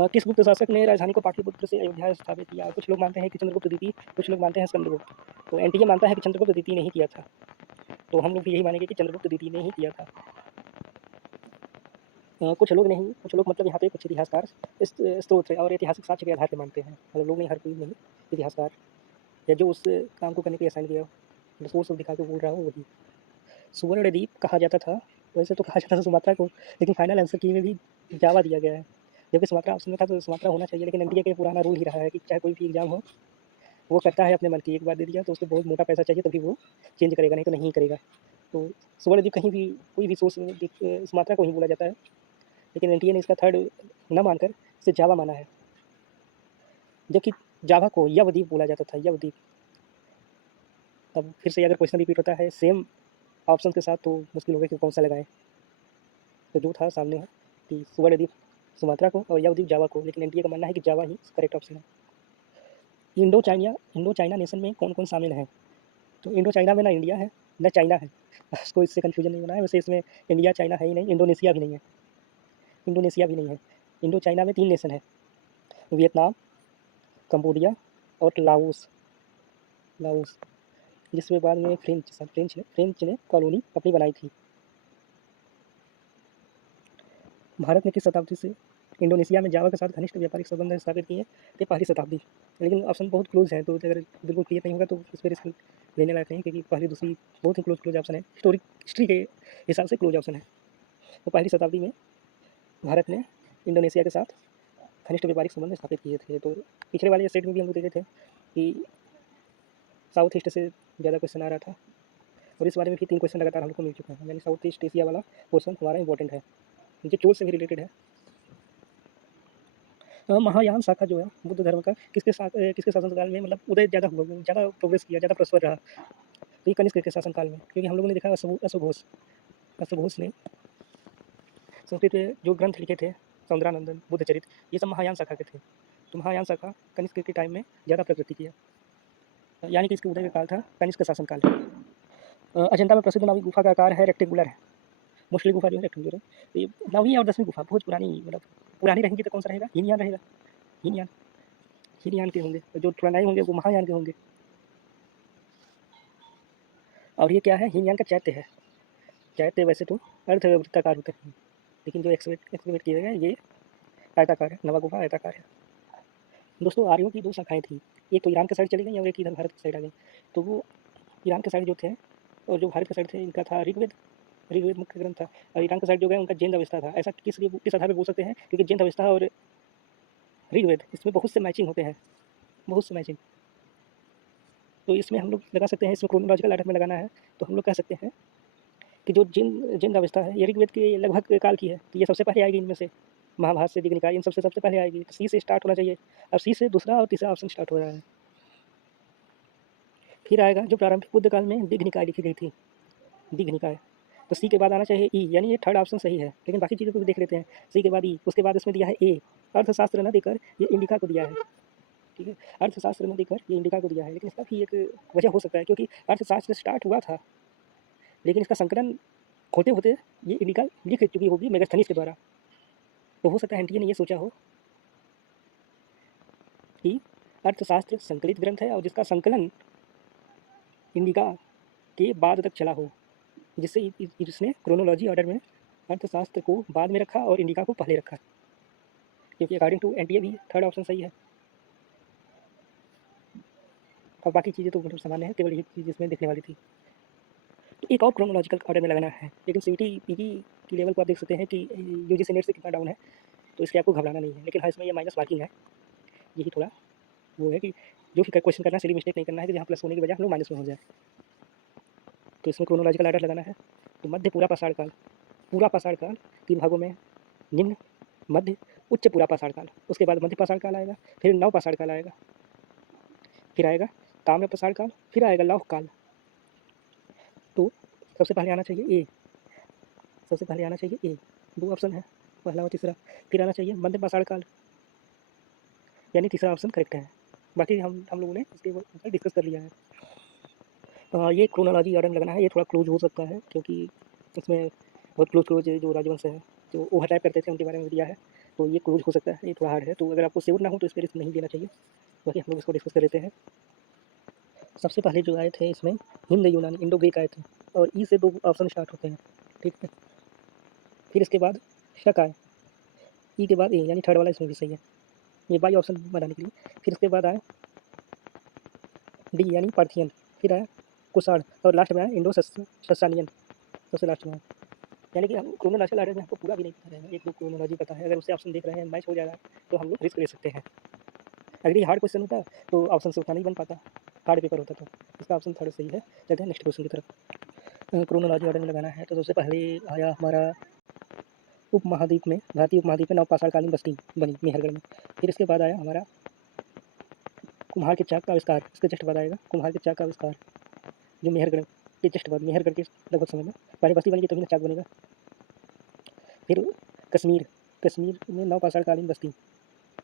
किस गुप्त शासक ने राजधानी को पाटलिपुत्र से अयोध्या स्थापित किया? कुछ लोग मानते हैं कि चंद्रगुप्त द्वितीय, कुछ लोग मानते हैं स्कंदगुप्त। तो एनटीए मानता है कि चंद्रगुप्त द्वितीय ने ही किया था, तो हम लोग भी यही मानेंगे कि चंद्रगुप्त द्वितीय ने ही किया था। कुछ लोग नहीं, कुछ लोग मतलब यहाँ पे कुछ इतिहासकार इस स्रोत और ऐतिहासिक साक्ष्य के आधार पर मानते हैं, मतलब लोग नहीं, हर कोई नहीं, इतिहासकार या जो उस काम को करने के लिए असाइन किया हो, सोर्स दिखा के बोल रहा हो वही। सुवर्णद्वीप कहा जाता था, वैसे तो कहा जाता था सुमात्रा को, लेकिन फाइनल आंसर की में भी जावा दिया गया है, जबकि सुमात्रा ऑप्शन में था, तो सुमात्रा होना चाहिए। लेकिन एनडीए का पुराना रूल ही रहा है कि चाहे कोई भी एग्जाम हो, वो करता है अपने मन की, एक बार दे दिया तो उसको बहुत मोटा पैसा चाहिए तभी वो चेंज करेगा, नहीं तो नहीं करेगा। तो सुवर्णद्वीप कहीं भी कोई भी सोर्स सुमात्रा को ही बोला जाता है, लेकिन एनटीए ने इसका थर्ड न मानकर इसे जावा माना है, जबकि जावा को यवद्वीप बोला जाता था, यवद्वीप। अब फिर से अगर क्वेश्चन रिपीट होता है सेम ऑप्शन के साथ, तो मुश्किल होगा कि कौन सा लगाएं। तो जो था सामने है कि सुवर्णद्वीप सुमात्रा को और यवद्वीप जावा को, लेकिन एनटीए का मानना है कि जावा ही करेक्ट ऑप्शन है। इंडो चाइना नेशन में कौन कौन शामिल है? तो इंडो चाइना में ना इंडिया है ना चाइना है, उसको इससे कन्फ्यूजन नहीं होना है। वैसे इसमें इंडिया चाइना है ही नहीं, इंडोनेशिया भी नहीं है, इंडोनेशिया भी नहीं है। इंडो चाइना में 3 नेशन है, वियतनाम, कंबोडिया और लाओस। लाओस जिसमें बाद में फ्रेंच ने कॉलोनी अपनी बनाई थी। भारत ने किस शताब्दी से इंडोनेशिया में जावा के साथ घनिष्ठ व्यापारिक संबंध स्थापित किए? ये 1ली शताब्दी। लेकिन ऑप्शन बहुत क्लोज है, तो अगर बिल्कुल क्लियर नहीं होगा तो इस पर रिस्क लेने लायक नहीं, क्योंकि 1ली 2री बहुत ही क्लोज ऑप्शन है, हिस्ट्री के हिसाब से क्लोज ऑप्शन है। तो 1ली शताब्दी में भारत ने इंडोनेशिया के साथ घनिष्ठ व्यापारिक संबंध स्थापित किए थे। तो पिछले वाले सेट में भी हम लोग देखे थे कि साउथ ईस्ट से ज़्यादा क्वेश्चन आ रहा था, और इस बारे में भी 3 क्वेश्चन लगातार हम लोग को मिल चुके हैं, यानी साउथ ईस्ट एशिया वाला पोर्शन हमारा इंपॉर्टेंट है, जो चोल से भी रिलेटेड है। महायान शाखा जो है बुद्ध धर्म का किसके शासनकाल में मतलब उदय ज़्यादा हुआ, ज़्यादा प्रोग्रेस किया, ज़्यादा प्रॉस्पर रहा, तो ये कनिष्क के शासनकाल में, क्योंकि हम लोगों ने देखा अश्वघोष ने संस्कृत में जो ग्रंथ लिखे थे, सौंदरानंदन, बुद्धचरित, ये सब महायान शाखा के थे। तो महायान शाखा कनिष्क के टाइम में ज़्यादा प्रगति किया, यानी कि इसके उदय का काल था कनिष्क शासनकाल। अजंता में प्रसिद्ध नवी गुफा का आकार है रेक्टेंगुलर है, मोस्टली गुफा जो है रेक्टेंगुलर है। तो ये 9वीं और 10वीं गुफा बहुत पुरानी, मतलब पुरानी रहेंगी तो कौन सा रहेगा, हीनयान रहेगा, हीनयान के होंगे, जो थोड़ा नए होंगे वो महायान के होंगे। और ये क्या है, हीनयान का चैत्य वैसे तो अर्धवृत्ताकार होते हैं, लेकिन जो एक्सकवेट किया गया ये आयताकार है, नवा गुफा आयताकार है। दोस्तों आर्यों की 2 शाखाएं थी, एक तो ईरान के साइड चली गई और एक इधर भारत के साइड आ गई। तो वो ईरान के साइड जो थे और जो भारत के साइड थे, इनका था ऋग्वेद मुख्य ग्रंथ था, और ईरान के साइड जो गए उनका जैन अवस्था था। ऐसा किस आधार पर बोल सकते हैं, क्योंकि जैन अवस्था और ऋग्वेद इसमें बहुत से मैचिंग होते हैं, बहुत से मैचिंग। तो इसमें हम लोग लगा सकते हैं, इसमें क्रोनोलॉजिकल आर्डर में लगाना है तो हम लोग कह सकते हैं कि जो जैन अवस्था है ये ऋग्वेद के लगभग काल की है, तो ये सबसे पहले आएगी इनमें से, महाभारत से दिग्निकाय इन सबसे पहले आएगी। तो सी से स्टार्ट होना चाहिए, अब सी से दूसरा और तीसरा ऑप्शन स्टार्ट हो रहा है। फिर आएगा जो प्रारंभिक बुद्ध काल में दिग्निकाय लिखी गई थी, दिग्निकाय। तो सी के बाद आना चाहिए ई, यानी ये थर्ड ऑप्शन सही है, लेकिन बाकी चीज़ों को भी देख लेते हैं। सी के बाद ई, उसके बाद इसमें दिया है ए, अर्थशास्त्र न देकर ये इंडिका को दिया है, ठीक है, अर्थशास्त्र न देकर ये इंडिका को दिया है। लेकिन इसका भी एक वजह हो सकता है, क्योंकि अर्थशास्त्र स्टार्ट हुआ था, लेकिन इसका संकलन होते होते ये इंडिका लिख चुकी होगी मेगास्थनीज के द्वारा। तो हो सकता है एनटीए ने ये सोचा हो कि अर्थशास्त्र संकलित ग्रंथ है और जिसका संकलन इंडिका के बाद तक चला हो, जिससे इसने क्रोनोलॉजी ऑर्डर में अर्थशास्त्र को बाद में रखा और इंडिका को पहले रखा, क्योंकि अकॉर्डिंग टू एनटीए भी थर्ड ऑप्शन सही है। और बाकी चीज़ें तो मतलब सामान्य है, केवल यही चीज़ इसमें देखने वाली थी। तो एक और क्रोनोलॉजिकल ऑर्डर में लगाना है, लेकिन सीटी पीजी की लेवल को आप देख सकते हैं कि यूजीसी नेट से कितना डाउन है, तो इसलिए आपको घबराना नहीं है। लेकिन हाँ, इसमें ये माइनस मार्किंग है, यही थोड़ा वो है कि जो भी क्वेश्चन करना है सिली मिस्टेक नहीं करना है कि जहाँ प्लस होने की बजाय हम लोग माइनस में हो जाए। तो इसमें क्रोनोलॉजिकल ऑर्डर लगाना है। तो मध्य पूरा पाषाण काल 3 भागों में, निम्न, मध्य, उच्च पूरा पाषाण काल, उसके बाद मध्य पाषाण काल आएगा, फिर नव पाषाण काल आएगा, फिर आएगा ताम्र पाषाण काल, फिर आएगा लौह काल। तो सबसे पहले आना चाहिए ए, 2 ऑप्शन है, पहला और तीसरा। फिर आना चाहिए मध्य पाषाण काल, यानी तीसरा ऑप्शन करेक्ट है। बाकी हम लोगों ने इसके ऊपर डिस्कस कर लिया है। ये क्रोनोलॉजी ऑर्डर लगाना है, ये थोड़ा क्लोज हो सकता है, क्योंकि इसमें बहुत क्लोज जो राजवंश है जो ओवरलैप करते थे उनके बारे में दिया है, तो ये क्लोज हो सकता है, ये थोड़ा हार्ड है। तो अगर आपको श्योर ना हो तो इस पर रिस्क नहीं लेना चाहिए। बाकी हम लोग इसको डिस्कस कर लेते हैं। सबसे पहले जो आए थे इसमें हिंद यूनानी इंडो ग्रीक आए थे, और ई से 2 ऑप्शन स्टार्ट होते हैं, ठीक है। फिर इसके बाद शक आए, ई के बाद ए, यानी थर्ड वाला इसमें भी सही है, ये बाई ऑप्शन बनाने के लिए। फिर इसके बाद आए डी यानी पार्थियन, फिर आया कुषाण, और लास्ट में आया इंडो ससानियन, सबसे लास्ट में आया। यानी कि हम क्रोनोलॉजिकल ऑर्डर में हमको पूरा भी नहीं पता रहेगा, 1-2 क्रोनोलॉजी पता है, अगर उससे ऑप्शन देख रहे हैं मैच हो जा रहा है तो हम लोग रिस्क ले सकते हैं। अगर ये हार्ड क्वेश्चन होता तो ऑप्शन से उतना नहीं बन पाता, हार्ड पेपर होता तो। इसका ऑप्शन थर्ड सही है। चलते हैं नेक्स्ट क्वेश्चन की तरफ। क्रोनोलॉजी ऑर्डर में लगाना है, तो सबसे पहले आया हमारा उपमहाद्वीप में, भारतीय उपमहाद्वीप में नवपाषाणकालीन बस्ती बनी मेहरगढ़ में। फिर इसके बाद आया हमारा कुम्हार के चाक का आविष्कार, इसके जस्ट बाद आएगा कुम्हार के चाक का आविष्कार, जो मेहरगढ़ के जस्ट बाद, मेहरगढ़ के लगभग समय में पहले बस्ती बनेगी तभी ना चाक बनेगा। फिर कश्मीर में नवपाषाणकालीन बस्ती,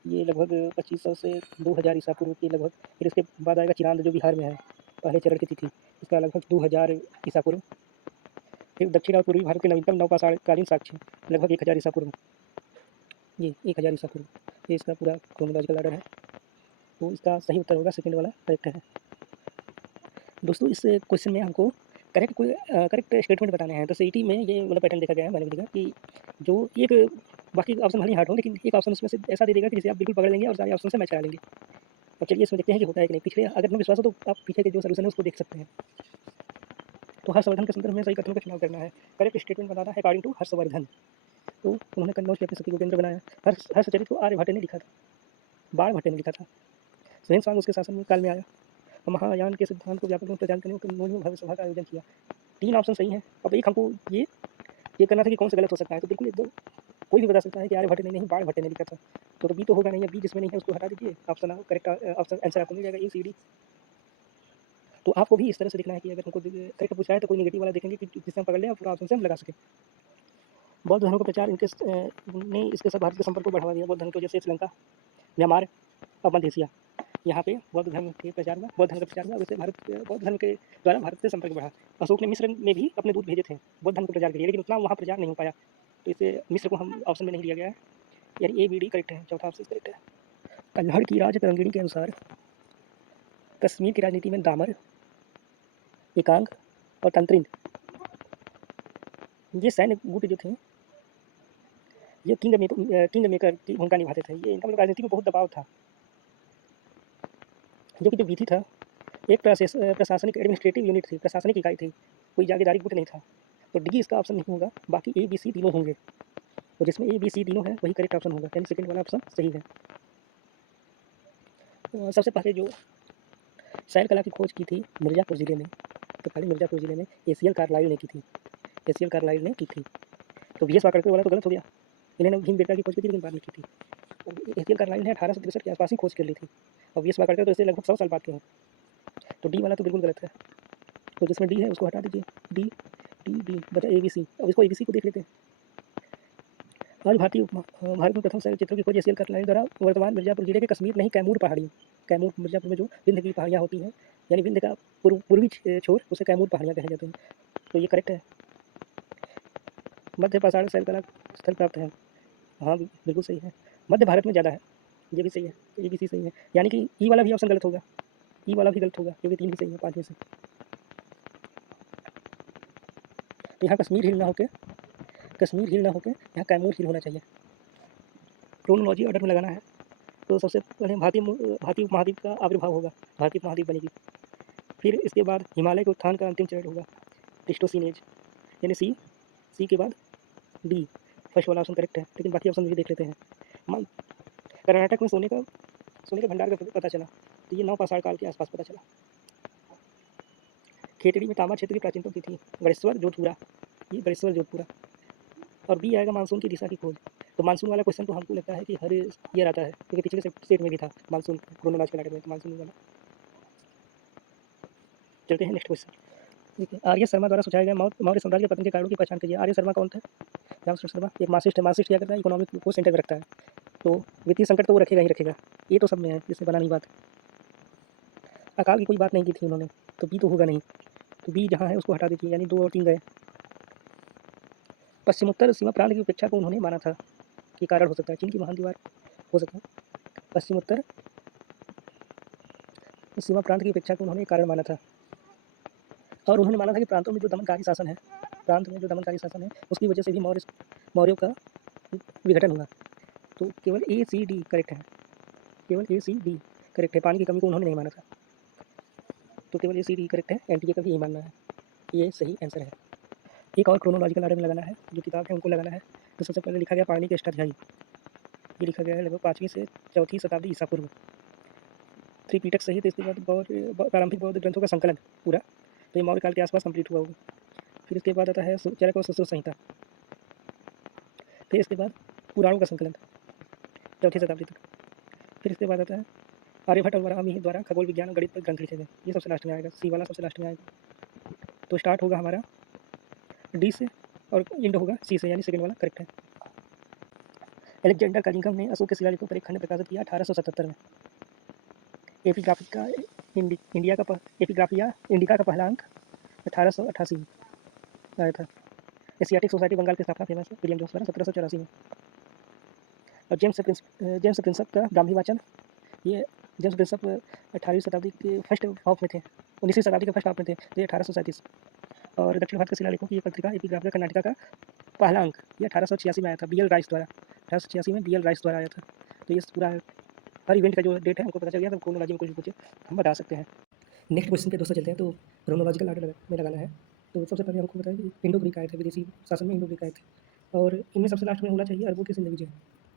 ये लगभग 2500 से 2000 ईसा पूर्व के लगभग। फिर इसके बाद आएगा चिरांद जो बिहार में है, पहले चरण की तिथि, इसका लगभग 2000 ईसा पूर्व। फिर दक्षिण और पूर्वी भारत के नवीनतम नवपाषाणकालीन साक्ष्य लगभग 1000 ईसा पूर्व, ये 1000 ईसा पूर्व। ये इसका पूरा क्रोनोलॉजिकल ऑर्डर है, तो इसका सही उत्तर होगा सेकंड वाला, करेक्ट है। दोस्तों इस क्वेश्चन में हमको करेक्ट स्टेटमेंट बताने हैं। तो सीईटी में ये मतलब पैटर्न देखा गया है, मैंने भी देखा कि जो एक, बाकी ऑप्शन भले ही हार्ड हो लेकिन एक ऑप्शन उसमें से ऐसा दे देगा कि जिसे आप बिल्कुल पकड़ लेंगे और सारे ऑप्शन से मैच करा लेंगे। अब चलिए इसमें देखते हैं कि होता है कि नहीं। पिछले अगर न विश्वास हो तो आप पीछे के जो सोल्यूशन है उसको देख सकते हैं। तो हर्षवर्धन के संदर्भ में सही कथनों का चुनाव करना है। करेक्ट स्टेटमेंट बताना है अकॉर्डिंग टू हर्षवर्धन। तो उन्होंने कन्नौज के अपने सती को केंद्र बनाया। हर्षचरित को आर्यभट्ट ने लिखा था, बाणभट्ट ने लिखा था। ह्वेनसांग उसके शासन में काल में आया और महायान के सिद्धांत को व्यापक रूप से प्रचार करने के लिए भव्य सभा का आयोजन किया। 3 ऑप्शन सही हैं। अब एक हमको ये करना था कि कौन सा गलत हो सकता है, तो बिल्कुल एकदम कोई भी बता सकता है कि आर्यभट्ट ने नहीं, बाणभट्ट ने लिखा था। तो बी तो होगा नहीं, बी जिसमें नहीं है उसको हटा दीजिए। ऑप्शन करेक्ट ऑप्शन आंसर आपको मिल जाएगा ए सी डी। तो आपको भी इस तरह से देखना है कि अगर हमको करेक्ट पूछा है तो कोई नेगेटिव वाला देखेंगे कि जिससे हम पकड़ लें और पूरा ऑप्शन से हम लगा सकें। बौद्ध धर्म का प्रचार ने इसके साथ भारत के संपर्क को बढ़ावा दिया। बौद्ध धर्म की वजह से श्रीलंका, म्यांमार और मध्य एशिया यहाँ पे बौद्ध धर्म के प्रचार में बौद्ध धर्म का प्रचार हुआ। वैसे बौद्ध धर्म के द्वारा भारत से संपर्क बढ़ा। अशोक ने मिस्र में भी अपने दूत भेजे थे बौद्ध धर्म को प्रचार के लिए, लेकिन उतना वहाँ प्रचार नहीं हो पाया। तो इसे मिस्र को हम ऑप्शन में नहीं लिया गया है, यानी ए बी डी करेक्ट है, चौथा ऑप्शन करेक्ट है। कल्हड़ की राज तरंगिणी के अनुसार कश्मीर की राजनीति में दामर, एकांग और तंत्रिंद ये सैन्य गुट जो थे ये किंग मेकर की भूमिका निभाते थे। ये इनका मतलब राजनीति में बहुत दबाव था, जो कि जो विधि था एक प्रशासनिक एडमिनिस्ट्रेटिव यूनिट थी, प्रशासनिक इकाई थी, कोई जागीरदारी गुट नहीं था। तो डी इसका ऑप्शन नहीं होगा, बाकी ए बी सी तीनों होंगे। तो जिसमें ए बी सी तीनों है वही करेक्ट ऑप्शन होगा, यानी सेकंड वाला ऑप्शन सही है। सबसे पहले जो शैल कला की खोज की थी मिर्ज़ापुर ज़िले में, तो खाली मिर्ज़ापुर ज़िले में एसीएल कार्लाइल ने की थी, एसीएल कार्लाइल ने की थी। तो वी एस वाकड़कर वाला तो गलत हो गया, इन्होंने भीमबेटका की खोज की थी लेकिन बाद में की थी। एसीएल कार्लाइल ने 1863 के आसपास ही खोज कर ली थी और वी एस वाकड़कर तो इससे लगभग 100 साल बाद के हैं। तो डी वाला तो बिल्कुल गलत है, तो जिसमें डी है उसको हटा दीजिए। डी डी डी बचा ए बी सी। अब इसको ए बी सी को देख लेते हैं। आज भारत में प्रथम शैल चित्रों की खोज एसीएल कार्लाइल द्वारा वर्तमान मिर्ज़ापुर जिले के कश्मीर नहीं कैमूर पहाड़ी, कैमूर मिर्ज़ापुर में जो विंध्य की पहाड़ियाँ होती हैं, यानी विंध्य का पूर्वी छोर उसे कैमूर पहाड़ियाँ कहे जाते हैं। तो ये करेक्ट है। मध्य पाषाण शैल कला स्थल प्राप्त है, हाँ बिल्कुल सही है। मध्य भारत में ज़्यादा है, ये भी सही है। तो ए बी सी सही है, यानी कि ई वाला भी ऑप्शन गलत होगा, ई वाला भी गलत होगा क्योंकि 3 भी सही है 5 में से। तो यहाँ कश्मीर हिल ना होके यहाँ कैमूर हिल होना चाहिए। क्रोनोलॉजी ऑर्डर में लगाना है तो सबसे पहले भारतीय उपमहाद्वीप का आविर्भाव होगा, भारतीय उपमहाद्वीप बनेगी। फिर इसके बाद हिमालय के उत्थान का अंतिम चरण होगा प्लीस्टोसीन एज, यानी सी के बाद डी। फर्स्ट वाला ऑप्शन करेक्ट है, लेकिन बाकी ऑप्शन भी देख लेते हैं। कर्नाटक में सोने के भंडार का पता चला, तो ये 9 पाषाण काल के आसपास पता चला। खेतड़ी में तांबा क्षेत्र की प्राचीनतम तिथि गणेश्वर जोधपुरा, ये गणेश्वर जोधपुरा। और बी आएगा मानसून की दिशा की खोज। तो मानसून वाला क्वेश्चन तो हमको लगता है कि हर ईयर आता है, क्योंकि पिछले सेट में भी था मानसून क्रोनोलॉजिकल ऑर्डर में, तो मानसून वाला। चलते हैं नेक्स्ट क्वेश्चन। ठीक है, आर्य शर्मा द्वारा सुझाए गए मौर्य साम्राज्य के पतन के कारणों की पहचान कीजिए। आर्य शर्मा कौन थे? रामचंद्र शर्मा एक मार्क्सिस्ट है। मार्क्सिस्ट क्या करता है? इकोनॉमिक को सेंटर में रखता है, तो वित्तीय संकट तो वो रखेगा ही रखेगा, ये तो सब में है, इससे बना नहीं बात। अकाल की कोई बात नहीं की थी उन्होंने, तो बी तो होगा नहीं। तो बी जहाँ है उसको हटा दीजिए, यानी 2 और 3 गए। पश्चिमोत्तर सीमा प्रांत की उपेक्षा को उन्होंने माना था कि कारण हो सकता है, चीन की महान दीवार हो सकता है। पश्चिमोत्तर सीमा प्रांत की उपेक्षा को उन्होंने कारण माना था, और उन्होंने माना था कि प्रांत में जो दमनकारी शासन है उसकी वजह से भी मौर्यों का विघटन हुआ। तो केवल ए सी डी करेक्ट है, केवल ए सी डी करेक्ट है। पानी की कमी को उन्होंने नहीं माना था, तो केवल ए सी डी करेक्ट है। एनटीए का भी यही मानना है, ये सही आंसर है। एक और क्रोनोलॉजिकल ऑर्डर में लगाना है, जो किताब है उनको लगाना है। तो सबसे पहले लिखा गया पाणिनि के अष्टाध्यायी, ये लिखा गया है लगभग 5वीं से 4वीं शताब्दी ईसा पूर्व। त्रिपिटक सहित इसके बाद प्रारंभिक बौद्ध ग्रंथों का संकलन पूरा, तो ये मौर्य काल के आसपास कंप्लीट हुआ होगा। फिर इसके बाद आता है चरक और सुश्रुत संहिता। फिर इसके बाद पुराणों का संकलन 4वीं शताब्दी तक। फिर इसके बाद आता है आर्यभट्ट और वराहमिहि द्वारा खगोल विज्ञान और गणित पर ग्रंथ लिखे गए, ये सबसे लास्ट में आएगा। सी वाला सबसे लास्ट में आएगा। तो स्टार्ट होगा हमारा डी से और एंड होगा सी से, यानी सेकंड वाला करेक्ट है। अलेक्जेंडर कलिंगम ने अशोक के शिलालेखों पर एक खंड प्रकाशित किया 1877 में। एपिग्राफिका इंडिका का पहला अंक 1888 में आया था। एशियाटिक सोसाइटी बंगाल की स्थापना फेमस है विलियम जोन्स द्वारा 1784 में। और जेम्स प्रिंसप का ब्राह्मी वाचन, ये जेम्स प्रिंसप 18वीं शताब्दी के फर्स्ट हाफ में थे, 19वीं शताब्दी के फर्स्ट हाफ में थे, तो ये 1837। और दक्षिण भारत के शिलालेखों की ये पत्रिका एपिग्राफिका कर्नाटका का पहला अंक, ये 1886 में आया था बी एल राइस द्वारा, 1886 में बी एल राइस द्वारा आया था। तो ये पूरा हर इवेंट का जो डेट है हमको पता चल गया, तो क्रोनोलॉजी में कुछ भी पूछे हम बता सकते हैं। नेक्स्ट क्वेश्चन पे दोस्तों चलते हैं। तो क्रोनोलॉजिकल ऑर्डर में लगाना है। तो सबसे पहले हमको बताया कि इंडो ग्रीक आए थे, विदेशी शासन में इंडो ग्रीक आए थे, और इनमें सबसे लास्ट में होना चाहिए अरबों की जिंदगी जो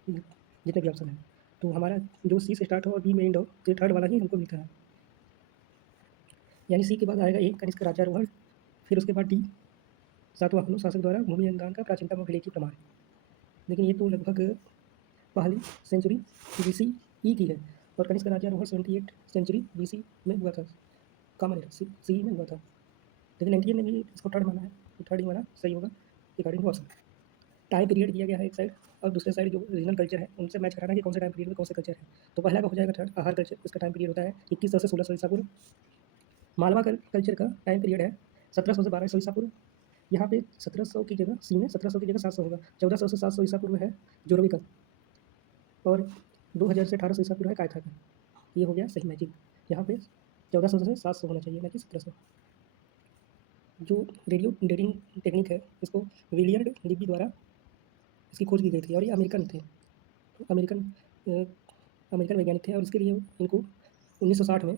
जितने भी ऑप्शन हैं। तो हमारा जो सी से स्टार्ट हो और बी में एंड हो तो थर्ड वाला ही हमको मिलता है। यानी सी के बाद आएगा ए कनिष्क राजारोहण, फिर उसके बाद डी सातवाहनों शासक द्वारा भूमि अनुदान का प्राचीनतम अभिलेख की प्रमाण। लेकिन ये तो लगभग पहली सेंचुरी BC ई की है और कनिष्क राजारोहण 78 सेंचुरी BC में हुआ था, कॉमन एरा सी में हुआ था। लेकिन एनटीए ने भी इसको थर्ड माना है, तो थर्ड ही माना सही होगा according to option. Time period दिया गया है एक साइड और दूसरे साइड जो रीजनल कल्चर है उनसे मैच कराना है कि कौन से टाइम पीरियड में कौन से कल्चर है। तो पहला का हो जाएगा थर्ड आहार कल्चर, इसका टाइम पीरियड होता है 2100 से 1600 ईसा पूर्व। मालवा कल्चर का टाइम पीरियड है 1700 से 1200 ईसा पूर्व। यहाँ पे 1700 की जगह सी में 1700 की जगह 700 होगा। 1400 से 700 ईसा पूर्व है जोरवी का और 2000 से 1800 ईसा पूर्व है कायथा का। ये हो गया सही मैचिंग। यहाँ पे 1400 से 700 होना चाहिए ना कि 1700। जो रेडियो डेटिंग टेक्निक है इसको विलियर्ड लिबी द्वारा इसकी खोज की गई थी और ये अमेरिकन थे, अमेरिकन अमेरिकन वैज्ञानिक थे और इसके लिए इनको 1960 में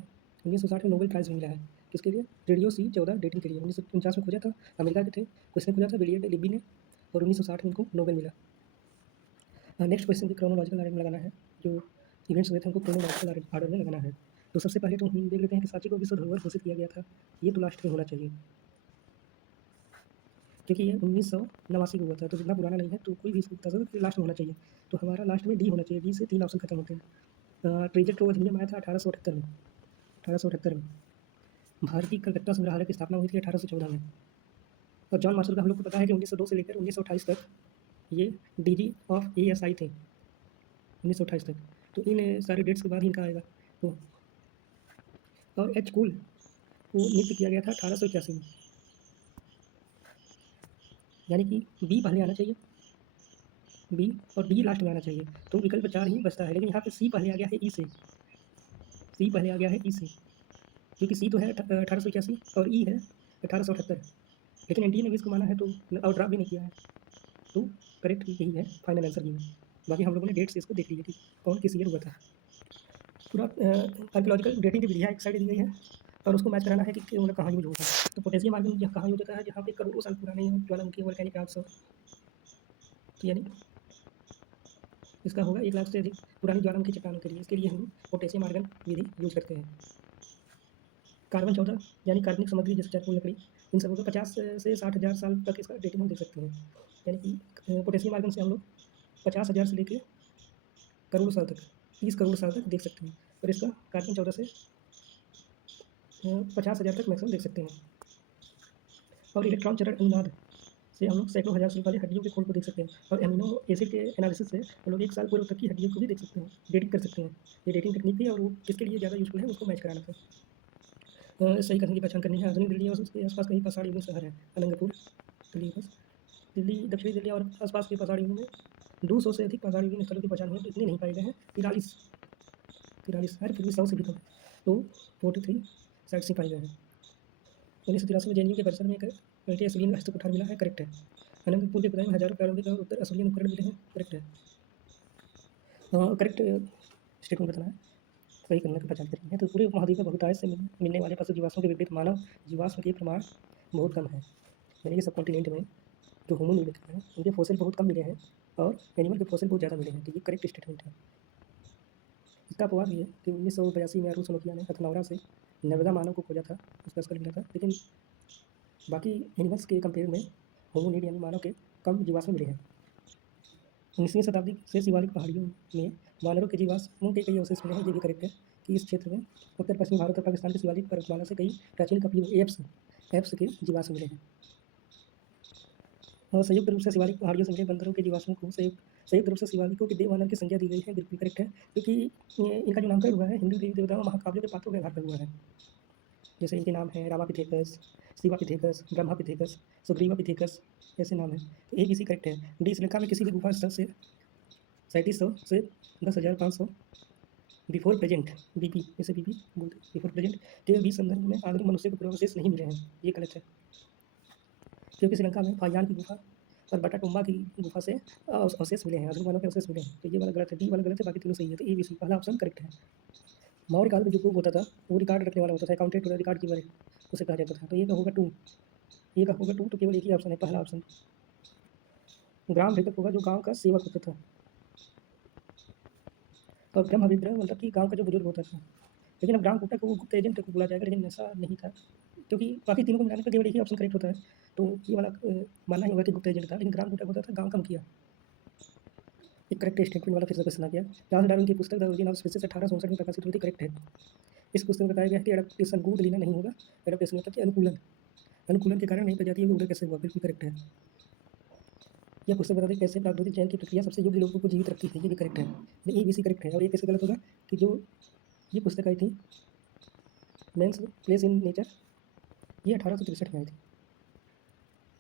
नोबेल प्राइज़ भी मिला है। किसके लिए? रेडियो C14 डेटिंग के लिए 1949 में खोजा था, अमेरिका के थे, किसने खोजा था? विलियर्ड लिबी ने, और 1960 में इनको नोबेल मिला। नेक्स्ट क्वेश्चन भी क्रोनोलॉजिकल ऑर्डर में लगाना है, जो इवेंट्स हुए थे उनको क्रोनोलॉजिकल ऑर्डर में लगाना है। तो सबसे पहले तो हम देख लेते हैं कि सांची को विश्व धरोहर घोषित किया गया था, ये तो लास्ट में होना चाहिए क्योंकि ये 1989 को हुआ था, तो जितना पुराना नहीं है तो कोई भी लास्ट में होना चाहिए। तो हमारा लास्ट में डी होना चाहिए, डी से 3 ऑप्शन खत्म होते हैं। ट्रेजर ट्रोव अधिनियम आया था 1878 में। भारतीय कलकत्ता संग्रहालय की स्थापना हुई थी 1814 में। और जॉन मार्शल का हम लोग को पता है कि 1902 से लेकर 1928 तक ये DG ऑफ ASI थे, 1928 तक। तो इन सारे डेट्स के बाद ही इनका आएगा। तो और H कूल को नियुक्त किया गया था 1881 में, यानी कि बी पहले आना चाहिए, बी और डी लास्ट में आना चाहिए। तो विकल्प 4 ही बचता है, लेकिन यहाँ पे सी पहले आ गया है ई से, सी पहले आ गया है ई से, क्योंकि सी तो है 1881 और ई है 1878। लेकिन एनटीए ने भी इसको माना है तो और ड्रॉप भी नहीं किया है, तो करेक्ट यही है, फाइनल आंसर ये है। बाकी हम लोगों ने डेट से इसको देख लिया कि कौन किस ईयर हुआ था। पूरा आर्कियोलॉजिकल डेटिंग की विधियाँ एक साइड दी गई है और उसको मैच कराना है कि मतलब कहाँ यूज होता है। तो पोटेशियम आर्गन कहाँ यूज होता है? जहाँ पे करोड़ों साल पुराने ज्वालामुखी वोल्केनिक रॉक्स हो, तो यानी इसका होगा 1 लाख से अधिक पुरानी ज्वालामुखी चट्टानों के लिए। इसके लिए हम पोटेशियम आर्गन विधि यूज करते हैं। कार्बन 14 यानी कार्बनिक सामग्री जैसे चारकोल लकड़ी, इन सबों का 50 से 60,000 साल तक इसका डेटिंग हम देख सकते हैं। यानी कि पोटेशियम आर्गन से हम लोग 50,000 से लेकर करोड़ साल तक, 30 करोड़ साल तक देख सकते हैं। और इसका कार्बन 14 से 50,000 तक मैक्सिमम देख सकते हैं। और इलेक्ट्रॉन चरण अनुनाद से हम लोग सैकड़ों हज़ार साल वाले हड्डियों के खोल को देख सकते हैं। और एमिनो एसिड के एनालिसिस से हम लोग 1 साल पूर्व तक की हड्डियों को भी देख सकते हैं, डेटिंग कर सकते हैं। ये डेटिंग टेक्निक थी और वो किसके लिए ज़्यादा यूजफुल है उसको मैच कराना था। सही कथन की पहचान करनी है। आधुनिक दिल्ली और उसके आसपास कई पहाड़ी युगों शहर है। अनंगपुर दिल्ली बस, दिल्ली दक्षिणी दिल्ली और आसपास के पहाड़ी युगों में 200 से अधिक पहाड़ी युगीन स्थलों की पहचान हुई, तो इतने नहीं पाए गए हैं। 43 है, फिर भी 100 से भी कम, तो 43 साइट से पाए गए हैं। 1983 में JNU के परिसर में एक मल्टी असुलियन हस्तक कुठार मिला है, करेक्ट है। अनंतपुर के खुदाई में हजारों प्रारंभिक और उत्तर असुलियन उपकरण मिले हैं, करेक्ट है। करेक्ट स्टेटमेंट बताना है, सही करने की पहचान करनी है। तो पूरे उपमहाद्वीप में बहुतायत से मिलने वाले पशु जीवाश्मों के विपरीत मानव जीवाश्म के प्रमाण बहुत कम है। यानी कि सब कॉन्टिनेंट में जो होमोनिड हैं उनके फॉसिल बहुत कम मिले हैं और एनिमल के फॉसिल बहुत ज़्यादा मिले हैं, तो ये करेक्ट स्टेटमेंट है। इसका अपवाद ये है कि 1982 में अरुण सोनोकिया ने हथनौरा से नर्मदा मानव को खोजा था, उसका स्कल मिला था। लेकिन बाकी एनिमल्स के कंपेयर में होमोनिड यानी मानव के कम जीवाश्म मिले हैं। 19वीं शताब्दी से शिवालिक पहाड़ियों में वानरों के जीवाश्मों के कई अवशेष मिले हैं, ये भी करेक्ट है कि इस क्षेत्र में उत्तर पश्चिमी भारत और पाकिस्तान के शिवालिक पर्वतमाला से कई प्राचीन कपियों एप्स के जीवाश्म मिले हैं। और संयुक्त रूप से शिवालिक पहाड़ियों से मिले बंदरों के जीवाश्मों को संयुक्त रूप से शिवालिकों के देववानर की संज्ञा दी गई है, बिल्कुल करेक्ट है, क्योंकि इनका जो नामकरण हुआ है हिंदू देवी देवताओं महाकाव्यों के पात्रों के आधार पर हुआ है। जैसे इनके नाम हैं रामापिथेकस, शिवापिथेकस, ब्रह्मापिथेकस, सुग्रीवापिथेकस, ऐसे नाम हैं। तो ABC करेक्ट है। डी श्रीलंका में किसी भी गुफा स्थल से 3700 से 10,500 बिफोर प्रेजेंट BP, जैसे BP बोलते हैं बिफोर प्रेजेंट के बीच संदर्भ में आधुनिक मनुष्य को पूर्वावशेष नहीं मिले हैं, ये गलत है। क्योंकि श्रीलंका में फाइयान की गुफा और बटाटुम्बा की गुफा से अवशेष मिले हैं, आधुनिक मानव के अवशेष मिले हैं, तो ये वाला गलत है, डी वाला गलत है, बाकी तीनों सही है। तो ABC पहला ऑप्शन करेक्ट है। मौर्य काल में जो कुक होता था वो रिकॉर्ड रखने वाला होता था, अकाउंटेंट रिकॉर्ड कीपर उसे कहा जाता था। तो ये का होगा 2, ये का होगा 2, तो केवल एक ही ऑप्शन है, पहला ऑप्शन। ग्राम भेदक होगा जो गांव का सेवक होता था। और ब्रह्म विग्रह मतलब कि गाँव का जो बुजुर्ग होता था। लेकिन अब ग्राम गुप्ता को गुप्त एजेंट को बोला जाएगा, लेकिन ऐसा नहीं था, क्योंकि बाकी तीनों को मिलाने पर केवल एक ही ऑप्शन करेक्ट होता है। तो ये वाला मानना ही होगा कि गुप्त एजेंट था, लेकिन ग्राम गुप्ता होता था, गाँव कम किया। एक करेक्ट स्टेटमेंट वाला फिर से क्वेश्चन आ गया। चार्ल्स डार्विन की पुस्तक द ओरिजिन ऑफ स्पीशीज 1864 में प्रकाशित हुई थी, करेक्ट है। इस पुस्तक में बताया गया है कि एडाप्टेशन गोद लेना नहीं होगा। एडाप्टेशन मतलब कि अनुकूलन, अनुकूलन के कारण नई प्रजातियों का उदय कैसे हुआ, बिल्कुल करेक्ट है। यह पुस्तक बताती है कैसे प्राकृतिक चयन की प्रक्रिया सबसे योग्य लोगों को जीवित रखती है, ये भी करेक्ट है। ये ABC करेक्ट है। और ये कैसे गलत होगा कि जो ये पुस्तक आई थी मेंस प्लेस इन नेचर, ये 1863 में आई थी,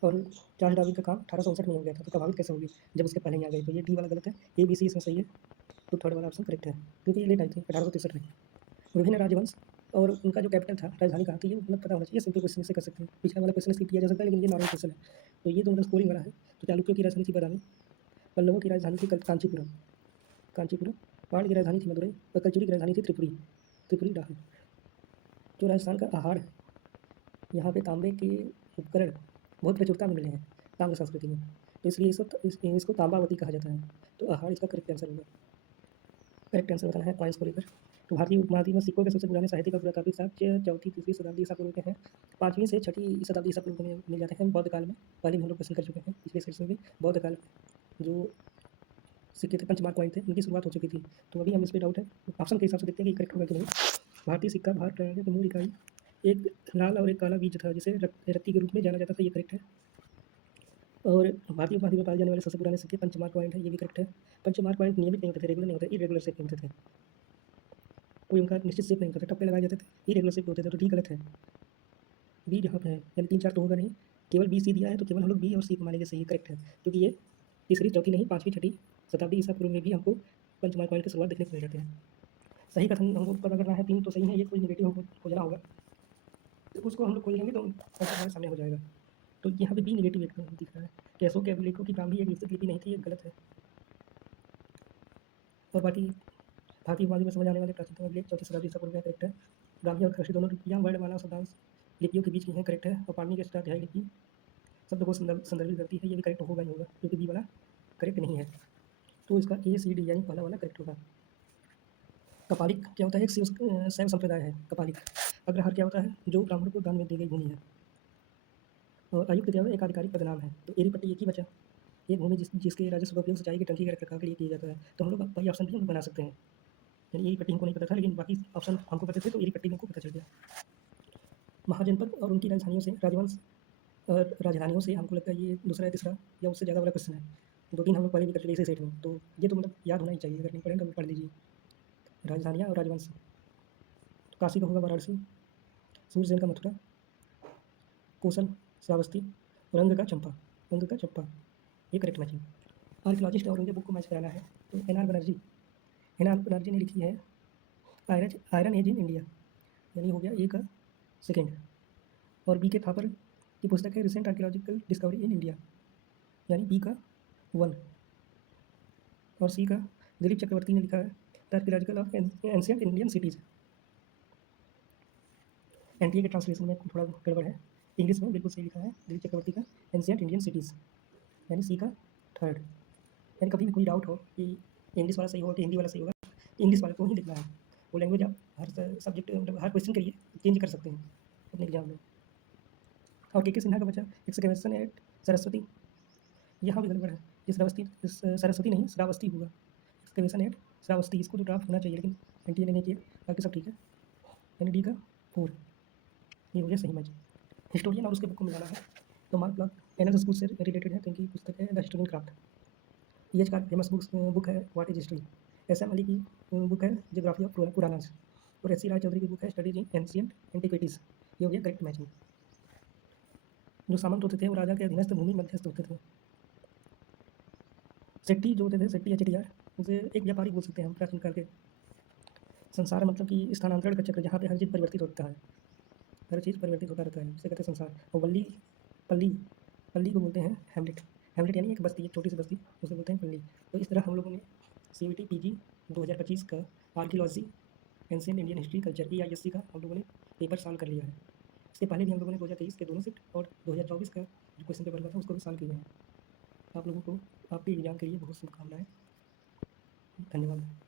और चार्ल्स डार्विन का काम 1859 में हो गया था, तो प्रभावित कैसे होगी जब उसके पहले ही आ गई। तो ये डी वाला गलत है, ABC इसमें सही है, तो थर्ड वाला ऑप्शन करेक्ट है, क्योंकि ये लेट आई थी 1863 में। विभिन्न राजवंश और उनका जो कैपिटल था, राजधानी कहाँ थी, ये मतलब पता होना चाहिए। सिंपल क्वेश्चन से कर सकते हैं, पिछला वाला क्वेश्चन स्किप किया जा सकता है, लेकिन ये नॉर्मल क्वेश्चन है, तो ये तो मतलब स्कोरिंग वाला है। तो चालुक्यों की राजधानी थी बादामी, पल्लवों की राजधानी थी कांचीपुरम, कांचीपुरम, पांड्य की राजधानी थी मदुरई, और कलचुरी की राजधानी थी त्रिपुरी, त्रिपुरी डाहर। जो राजस्थान का आहार है, यहाँ पे तांबे के उपकरण बहुत प्रचुरता में मिले हैं ताम्र संस्कृति में, तो इसलिए इसको तांबावती कहा जाता है। तो आहार इसका करेक्ट आंसर होगा। करेक्ट आंसर बताना है पॉइंट्स को लेकर। तो भारतीय उपमहाद्वीप में सिक्कों के सबसे पुराने साहित्य का पुरातात्विक साक्ष्य 4वीं-3वीं शताब्दी ईसा पूर्व के हैं। 5वीं से 6वीं शताब्दी ईसा पूर्व में मिल जाते हैं। बौद्ध काल में पहले भी हम लोग क्वेश्चन कर चुके हैं पिछले सेशन में भी। बौद्ध काल में जो सिक्के थे, पंचमार्क कॉइन थे, उनकी शुरुआत हो चुकी थी। तो अभी हम इस पर डाउट है, ऑप्शन के हिसाब से देखते हैं कि करेक्ट होगा कि नहीं। भारतीय सिक्का भारत प्रणाली की मूल इकाई एक लाल और एक काला बीज था, जिसे रत्ती के रूप में जाना जाता था, ये करेक्ट है। और भारतीय उपमहाद्वीप में पाए जाने वाले सबसे पुराने सिक्के पंचमार्क कॉइन है, ये भी करेक्ट है। पंचमार्क कॉइन नियमित नहीं होते थे, रेगुलर नहीं होते, इरेगुलर शेप में होते थे, कोई उनका निश्चित शेप नहीं होता था, टप्पे लगाए जाते थे, इरेगुलर शेप होते थे, तो डी गलत है। बी यहाँ पे है, यानी 3 4 तो होगा नहीं, केवल B C दिया है, तो केवल हम लोग बी और सी को मानेंगे सही, करेक्ट है, क्योंकि ये तीसरी चौथी नहीं 5वीं 6वीं शताब्दी ईसा पूर्व में भी हमको पंचमार्क कॉइन की शुरुआत देखने को मिल जाते हैं। सही कथन हमको पता करना है, 3 तो सही है, ये कोई निगेटिव हमको खोजना होगा, तो उसको हम लोग खोज लेंगे तो आंसर हमारे सामने हो जाएगा। तो यहाँ पे बी निगेटिव एक दिख रहा है कि अशोक के अभिलेखों की ब्राह्मी एक विस्तृत लिपि नहीं थी, ये गलत है। और बाकी भारतीय उपमहाद्वीप में समझ आने वाले प्राचीनतम अभिलेख 4वीं शताब्दी ईसा पूर्व में, करेक्ट है। ब्राह्मी और खरशी दोनों लिपियाँ वर्णमाला और शब्दांश लिपियों के बीच की हैं, करेक्ट है। और पाणिनि की अष्टाध्यायी लिपि शब्द को संदर्भित करती है, ये भी करेक्ट होगा ही होगा, क्योंकि बी वाला करेक्ट नहीं है। तो इसका A C D यानी पहला वाला करेक्ट होगा। कपालिक क्या होता है, एक शैव संप्रदाय है कपालिक। अग्रहार क्या होता है, जो ब्राह्मण को दान में दी गई भूमि है। और आयुक्त क्या होता है, एक आधिकारिक पदनाम है। तो एरी पट्टी एक ही बचा, एक भूमि जिसके राजस्व का उपयोग सिंचाई की टंकी के रखरखाव के लिए किया जाता है। तो हम लोग वही ऑप्शन भी हम लोग बना सकते हैं, यानी एरी पट्टी हमको नहीं पता था, लेकिन बाकी ऑप्शन हमको पता थे, तो एरी पट्टी हमको पता चल गया। महाजनपद और उनकी राजधानियों से राजवंश और राजधानियों से हमको लगता है ये दूसरा या तीसरा या उससे ज़्यादा वाला क्वेश्चन है। 2-3 हम लोग पहले भी कर चुके इसी सेट में, तो ये तो मतलब याद होना ही चाहिए, अगर नहीं पढ़ें तो पढ़ लीजिए। राजधानियाँ और राजवंश, तो काशी का होगा वाराणसी, सूर्यसेन का मथुरा, कौशल श्रावस्ती, और अंग का चंपा, अंग का चंपा, ये करेक्ट मैचिंग। आर्कियोलॉजिस्ट और उनके बुक को मैच कराना है, तो NR बनर्जी ने लिखी है आयरन एज इन इंडिया, यानी हो गया ए का सेकेंड। और बी के थापर की पुस्तक है recent archaeological discovery in India, यानी बी का 1। और सी का दिलीप चक्रवर्ती ने लिखा है the archaeological of ancient Indian cities. NTA के ट्रांसलेशन में थोड़ा गड़बड़ है, इंग्लिश में बिल्कुल सही लिखा है दिलीप चक्रवर्ती का एंशियंट इंडियन सिटीज़, यानी सी का थर्ड। यानी कभी भी कोई डाउट हो कि इंग्लिश वाला सही होगा कि हिंदी वाला सही होगा, इंग्लिश वाले को ही लिखना है। वो लैंग्वेज आप हर सब्जेक्ट मतलब हर क्वेश्चन के लिए चेंज कर सकते हैं अपने एग्जाम में। और के सिन्हा का बचा एक्सकवेशन एट सरस्वती, यहाँ भी गड़बड़ है, ये सरस्वती नहीं श्रावस्ती होगा, एक्सकवेशन एट श्रावस्ती, इसको तो ड्राफ्ट होना चाहिए, लेकिन NTA ने नहीं किया, बाकी सब ठीक है, यानी डी का 4, ये हो गया सही मैच। हिस्टोरियन और उसके बुक को मिलाना है, तो मार्क ब्लॉक एनएस स्कूल से रिलेटेड है, तो इनकी पुस्तक है द हिस्टोरियन क्राफ्ट। EH का फेमस बुक है what is history. SM Ali की बुक है जियोग्राफी ऑफ पुरानास। और SC राय चौधरी की बुक है स्टडीज इन एंशियंट एंटिक्विटीज़, ये हो गया करेक्ट मैचिंग। जो सामंत होते थे वो राजा के अधीनस्थ भूमि मध्यस्थ होते थे। सेट्टी जो होते थे, सेट्टी या चेटियार, उसे एक व्यापारी बोल सकते हैं हम प्राचीन काल के। संसार मतलब कि स्थानांतरण का चक्र, जहाँ पे हर चीज़ परिवर्तित होता है, हर चीज़ परिवर्तित होता रहता है, उसे कहते हैं संसार। और पल्ली पल्ली को बोलते हैं हैमलेट, हैमलेट यानी एक बस्ती, एक छोटी सी बस्ती, उसे बोलते हैं पल्ली। तो इस तरह हम लोगों ने CVT PG 2025 का archaeology ancient Indian history culture EISC का हम लोगों ने पेपर सॉल्व कर लिया है। इसके पहले भी हम लोगों ने 2023 के दोनों सेट और 2024 का जो क्वेश्चन पेपर हुआ था उसको भी सॉल्व किए हैं। आप लोगों को आपके एग्जाम के लिए बहुत शुभकामनाएं, धन्यवाद।